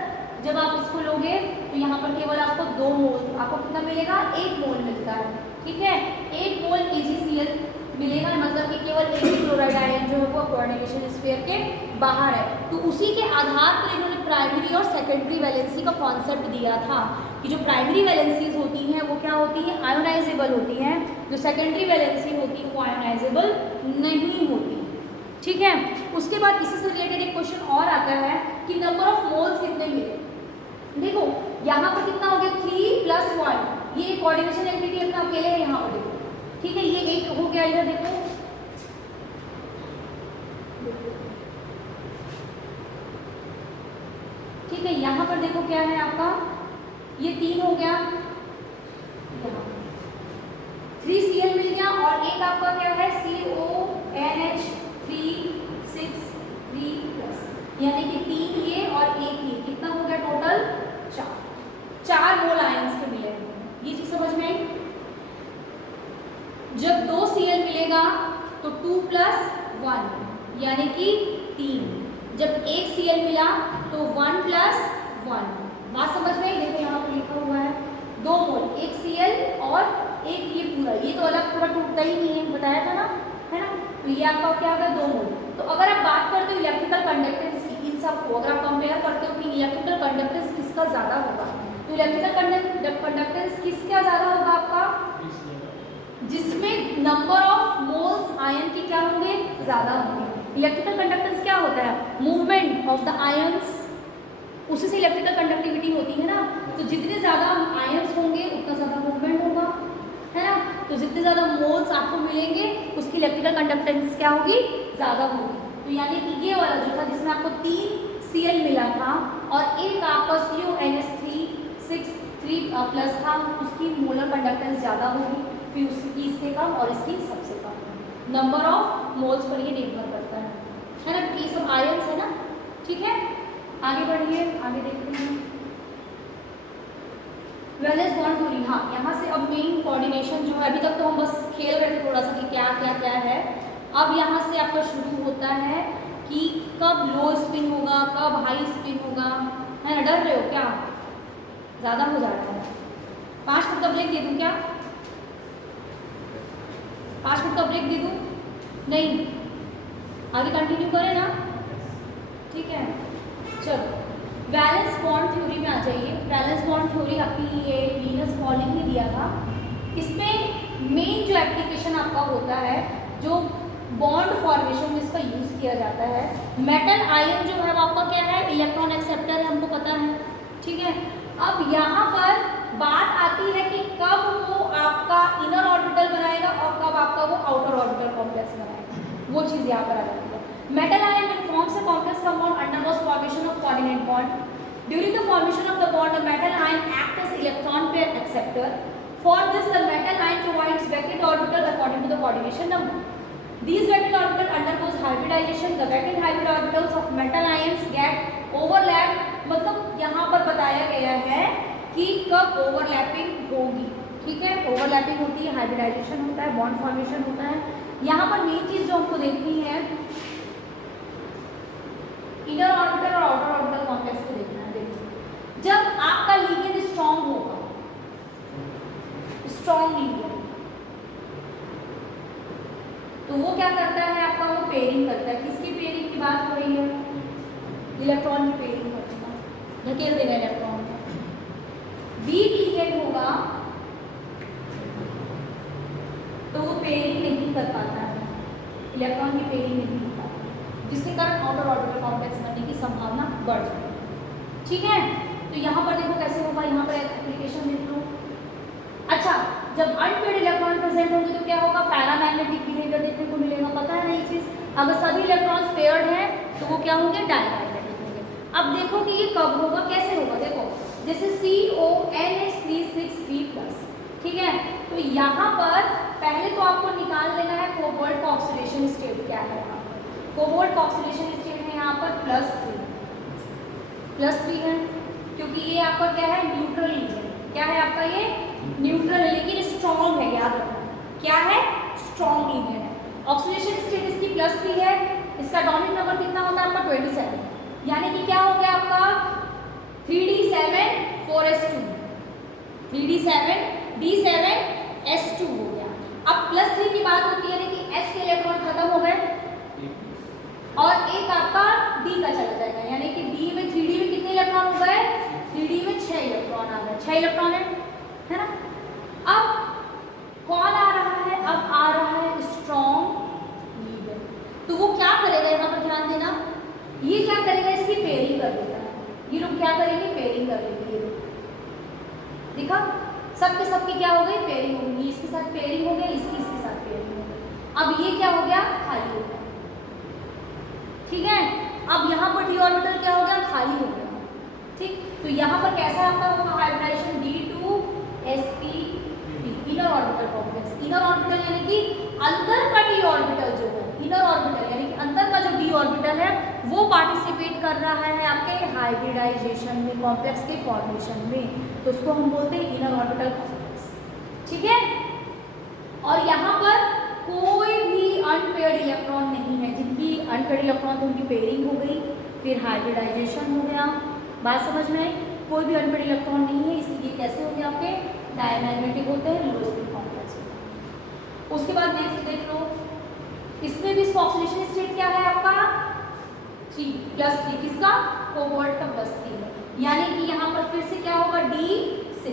जब आप इसको लोगे तो यहाँ पर केवल आपको 2 मोल, आपको कितना मिलेगा, 1 मोल मिलता है, ठीक है। 1 मोल AgCl मिलेगा, मतलब कि केवल एक ही क्लोराइड आयन जो है वो कोऑर्डिनेशन स्फीयर के बाहर है। तो उसी के आधार पर इन्होंने प्राइमरी और सेकेंडरी वैलेंसी का कॉन्सेप्ट दिया था कि जो प्राइमरी वैलेंसीज होती हैं वो क्या होती हैं, आयोनाइजेबल होती हैं, जो सेकेंडरी वैलेंसी होती है वो आयोनाइजेबल नहीं होती, ठीक है। उसके बाद इसी से रिलेटेड एक क्वेश्चन और आता है कि नंबर ऑफ मोल्स कितने मिले। देखो यहाँ पर कितना हो गया, 3 + 1, ये कोऑर्डिनेशन एंटिटी अपना अकेले है यहाँ पर, देखो ठीक है, ये एक हो गया इधर, देखो ठीक है। यहाँ पर देखो क्या है आपका, ये 3 हो गया, 3Cl मिल गया और एक आपका क्या है CONH3 यानी कि 3 ये और 1 ये, कितना हो गया टोटल 4 मोल आयंस के मिले। ये चीज समझ में आई? जब 2 Cl मिलेगा तो 2 + 1 यानी कि 3, जब 1 Cl मिला तो 1 + 1। बात समझ में आई? देखो यहाँ पर लिखा हुआ है 2 मोल, 1 Cl और 1 ये पूरा, ये तो अलग पूरा टूटता ही नहीं है, बताया था ना, है ना। तो ये आपका क्या होगा 2 मोल। तो अगर आप बात करते हो इलेक्ट्रिकल कंडक्टेंस की, इन सबको अगर आप कंपेयर करते हो कि इलेक्ट्रिकल कंडक्टेंस किसका ज़्यादा होगा, तो इलेक्ट्रिकल कंडक्टेंस किसका ज़्यादा होगा आपका, जिसमें नंबर ऑफ मोल्स आयन की क्या होंगे, ज़्यादा होंगे। इलेक्ट्रिकल कंडक्टेंस क्या होता है, मूवमेंट ऑफ द आयन्स, उसी से इलेक्ट्रिकल कंडक्टिविटी होती है ना। तो जितने ज़्यादा आयन्स होंगे उतना ज़्यादा मूवमेंट होगा, है ना। तो जितने ज़्यादा मोल्स आपको मिलेंगे उसकी इलेक्ट्रिकल कंडक्टेंस क्या होगी, ज़्यादा होगी। तो यानी कि ये वाला जो था जिसमें आपको 3 Cl मिला था और एक आपका CONH3 था, उसकी मोलर कंडक्टेंस ज़्यादा होगी, फिर उसकी इससे कम और इसकी सबसे कम। नंबर ऑफ मोल्स पर ये निर्भर करता है ना, क्योंकि ये सब आयन्स है ना, ठीक है। आगे बढ़िए, आगे देखते हैं वैलेंस बॉन्ड थ्योरी। हाँ, यहाँ से अब मेन कोऑर्डिनेशन जो है, अभी तक तो हम बस खेल रहे थे थोड़ा सा कि क्या क्या क्या है। अब यहाँ से आपका शुरू होता है कि कब लो स्पिन होगा, कब हाई स्पिन होगा, है ना। डर रहे हो क्या, ज़्यादा हो जा रहा है? 5 मिनट का ब्रेक दे दूँ क्या, 5 मिनट का ब्रेक दे दूँ? नहीं, आगे कंटिन्यू करें ना, ठीक है। चलो वैलेंस बॉन्ड थ्योरी में आ जाइए। वैलेंस बॉन्ड थ्योरी आपकी ये लिनस पॉलिंग ने दिया था। इसमें मेन जो एप्लीकेशन आपका होता है, जो बॉन्ड फॉर्मेशन में इसका यूज़ किया जाता है, मेटल आयन जो है वो आपका क्या है, इलेक्ट्रॉन एक्सेप्टर है, हमको पता है, ठीक है। अब यहाँ पर बात आती है कि कब वो आपका इनर ऑर्बिटल बनाएगा और कब आपका वो आउटर ऑर्बिटल कॉम्प्लेक्स बनाएगा, वो चीज़ यहाँ पर आ जाती है। Metal ion when forms a complex compound undergoes formation of coordinate bond. During the formation of the bond, the metal ion acts as electron pair acceptor. For this, the metal ion provides vacant orbital according to the coordination number. These vacant orbitals undergoes hybridization. The vacant hybrid orbitals of metal ions get overlap. मतलब यहाँ पर बताया गया है कि कब overlapping होगी, ठीक है। ओवरलैपिंग होती है, हाइब्रिडाइजेशन होता है, बॉन्ड फॉर्मेशन होता है। यहाँ पर मेन चीज़ जो हमको देखनी है, इनर ऑर्बिटल और आउटर ऑर्बिटल कॉम्प्लेक्स को देखना है। देखिए, जब आपका लिगेंड स्ट्रॉन्ग होगा, स्ट्रॉन्ग लिगेंड, तो वो क्या करता है आपका, वो पेयरिंग करता है। किसकी पेयरिंग की बात हो रही है, इलेक्ट्रॉन की पेयरिंग करता है, धकेल देगा इलेक्ट्रॉन को। वीक लिगेंड होगा इलेक्ट्रॉन की पेयरिंग नहीं हो पाती, जिसके कारण आउटर ऑर्बिटल कॉम्प्लेक्स बनने की संभावना बढ़ जाती है। ठीक है, तो यहाँ पर देखो कैसे होगा, यहाँ पर एप्लीकेशन देख लो। अच्छा, जब अनपेयर्ड इलेक्ट्रॉन प्रेजेंट होंगे तो क्या होगा, पैरामैग्नेटिक बिहेवियर देखने को मिलेगा, पता है नई चीज। अगर सभी इलेक्ट्रॉन्स पेयर्ड हैं तो वो क्या होंगे, डायमैग्नेटिक होंगे। अब देखो कि ये कब होगा, कैसे होगा, देखो जैसे CONH363+, ठीक है, तो यहाँ पर पहले तो आपको निकाल लेना है कोबाल्ट का ऑक्सीडेशन स्टेट क्या है। यहाँ पर कोबाल्ट का ऑक्सीडेशन स्टेट है यहाँ पर +3 है, क्योंकि ये आपका क्या है, न्यूट्रल लीजन, क्या है आपका ये न्यूट्रल है, लेकिन स्ट्रॉन्ग है, याद रखना क्या है, स्ट्रॉन्ग लीजन है। ऑक्सीडेशन स्टेट इसकी +3 है, इसका एटॉमिक नंबर कितना होता है आपका 27, यानी कि क्या हो गया आपका 3d7 4s2, 3d7d7s2 हो गया। अब +3 की बात होती है कि s के इलेक्ट्रॉन खत्म हो गए और एक आपका d का चला जाएगा, यानी कि d में 3d में कितने इलेक्ट्रॉन हो गए, 3d में 6 इलेक्ट्रॉन आ गए, 6 इलेक्ट्रॉन है ना। अब कौन आ रहा है, अब आ रहा है स्ट्रॉन्ग लीजन, तो वो क्या करेगा, यहाँ पर ध्यान देना, ये क्या करेगा, इसकी पेयरिंग कर देता है। ये लोग क्या करेंगे, पेयरिंग कर लेंगे, ये लोग देखा, सबके सबकी क्या हो गई, पेयरिंग हो गई, इसके साथ पेयरिंग हो गई, इसके साथ पेयरिंग हो गई। अब ये क्या हो गया, खाली हो गया, ठीक है। अब यहाँ पर डी ऑर्बिटल क्या हो गया, खाली हो गया, ठीक। तो यहाँ पर कैसा आपका होगा hybridization, D2sp3, inner orbital complex. Inner orbital यानी कि अंदर का डी ऑर्बिटल जो है, इनर ऑर्बिटल यानी कि अंदर का जो डी ऑर्बिटल है वो पार्टिसिपेट कर रहा है आपके हाइब्रिडाइजेशन में, कॉम्प्लेक्स के फॉर्मेशन में, तो उसको हम बोलते हैं इनर ऑर्बिटल कॉम्प्लेक्स, ठीक है। और यहाँ पर कोई भी अनपेयर्ड इलेक्ट्रॉन नहीं है, जिनकी अनपेयर्ड इलेक्ट्रॉन तो उनकी पेयरिंग हो गई, फिर हाइब्रिडाइजेशन हो गया, बात समझ में आई। कोई भी अनपेयर्ड इलेक्ट्रॉन नहीं है, इसलिए कैसे होंगे आपके, डायमैग्नेटिक होते हैं, लो स्पिन कॉम्प्लेक्स। उसके बाद नेक्स्ट देख लो, इसमें भी इसका ऑक्सीडेशन स्टेट क्या है आपका 3+3, किसका, कोबाल्ट का +3 है, यानी कि यहाँ पर फिर से क्या होगा D6,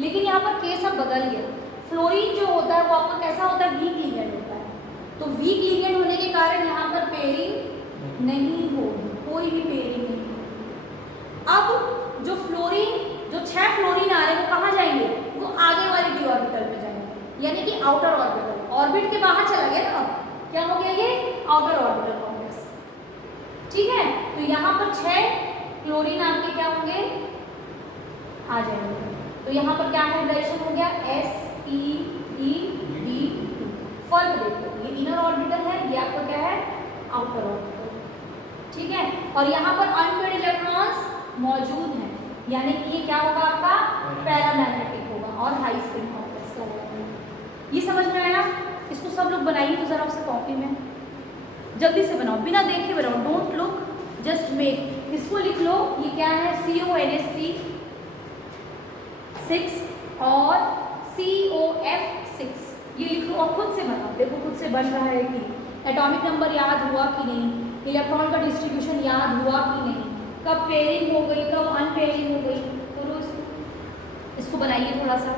लेकिन यहाँ पर केस अब बदल गया। फ्लोरीन जो होता है वो आपका कैसा होता है, वीक लिगेंड होता है, तो वीक लिगेंड होने के कारण यहाँ पर पेयरिंग नहीं होगी, कोई भी पेयरिंग नहीं होगी। अब जो फ्लोरीन, जो 6 फ्लोरीन आ रहे हैं वो कहाँ जाएंगे, वो आगे वाले डी ऑर्बिटल में जाएंगे, यानी कि आउटर ऑर्बिटल, ऑर्बिट के बाहर चला गया ना, क्या हो गया ये, आउटर ऑर्बिटल कॉम्प्लेक्स, ठीक है। तो यहाँ पर 6 क्लोरीन आपके क्या होंगे, आ जाएंगे, तो यहाँ पर क्या हाइब्रिडाइजेशन हो गया, sp3d2। फर्क देखो, ये इनर ऑर्बिटल है, ये आपका क्या है, आउटर ऑर्बिटल, ठीक है। और यहाँ पर अनपेयर्ड इलेक्ट्रॉन्स मौजूद हैं, यानी कि ये क्या होगा आपका, पैरामैग्नेटिक होगा और हाई स्पिन कॉम्प्लेक्स का होगा। ये समझ में आया, इसको सब लोग बनाइए तो जरा उससे कॉपी में जल्दी से बनाओ, बिना देखे बनाओ, डोंट लुक जस्ट मेक। इसको लिख लो, ये क्या है, CONH3 6 और COF6, ये लिख लो और खुद से बनाओ, देखो खुद से बन रहा है कि एटॉमिक नंबर याद हुआ कि नहीं, इलेक्ट्रॉन का डिस्ट्रीब्यूशन याद हुआ कि नहीं, कब पेयरिंग हो गई, कब अनपेयरिंग हो गई, तो इसको बनाइए थोड़ा सा।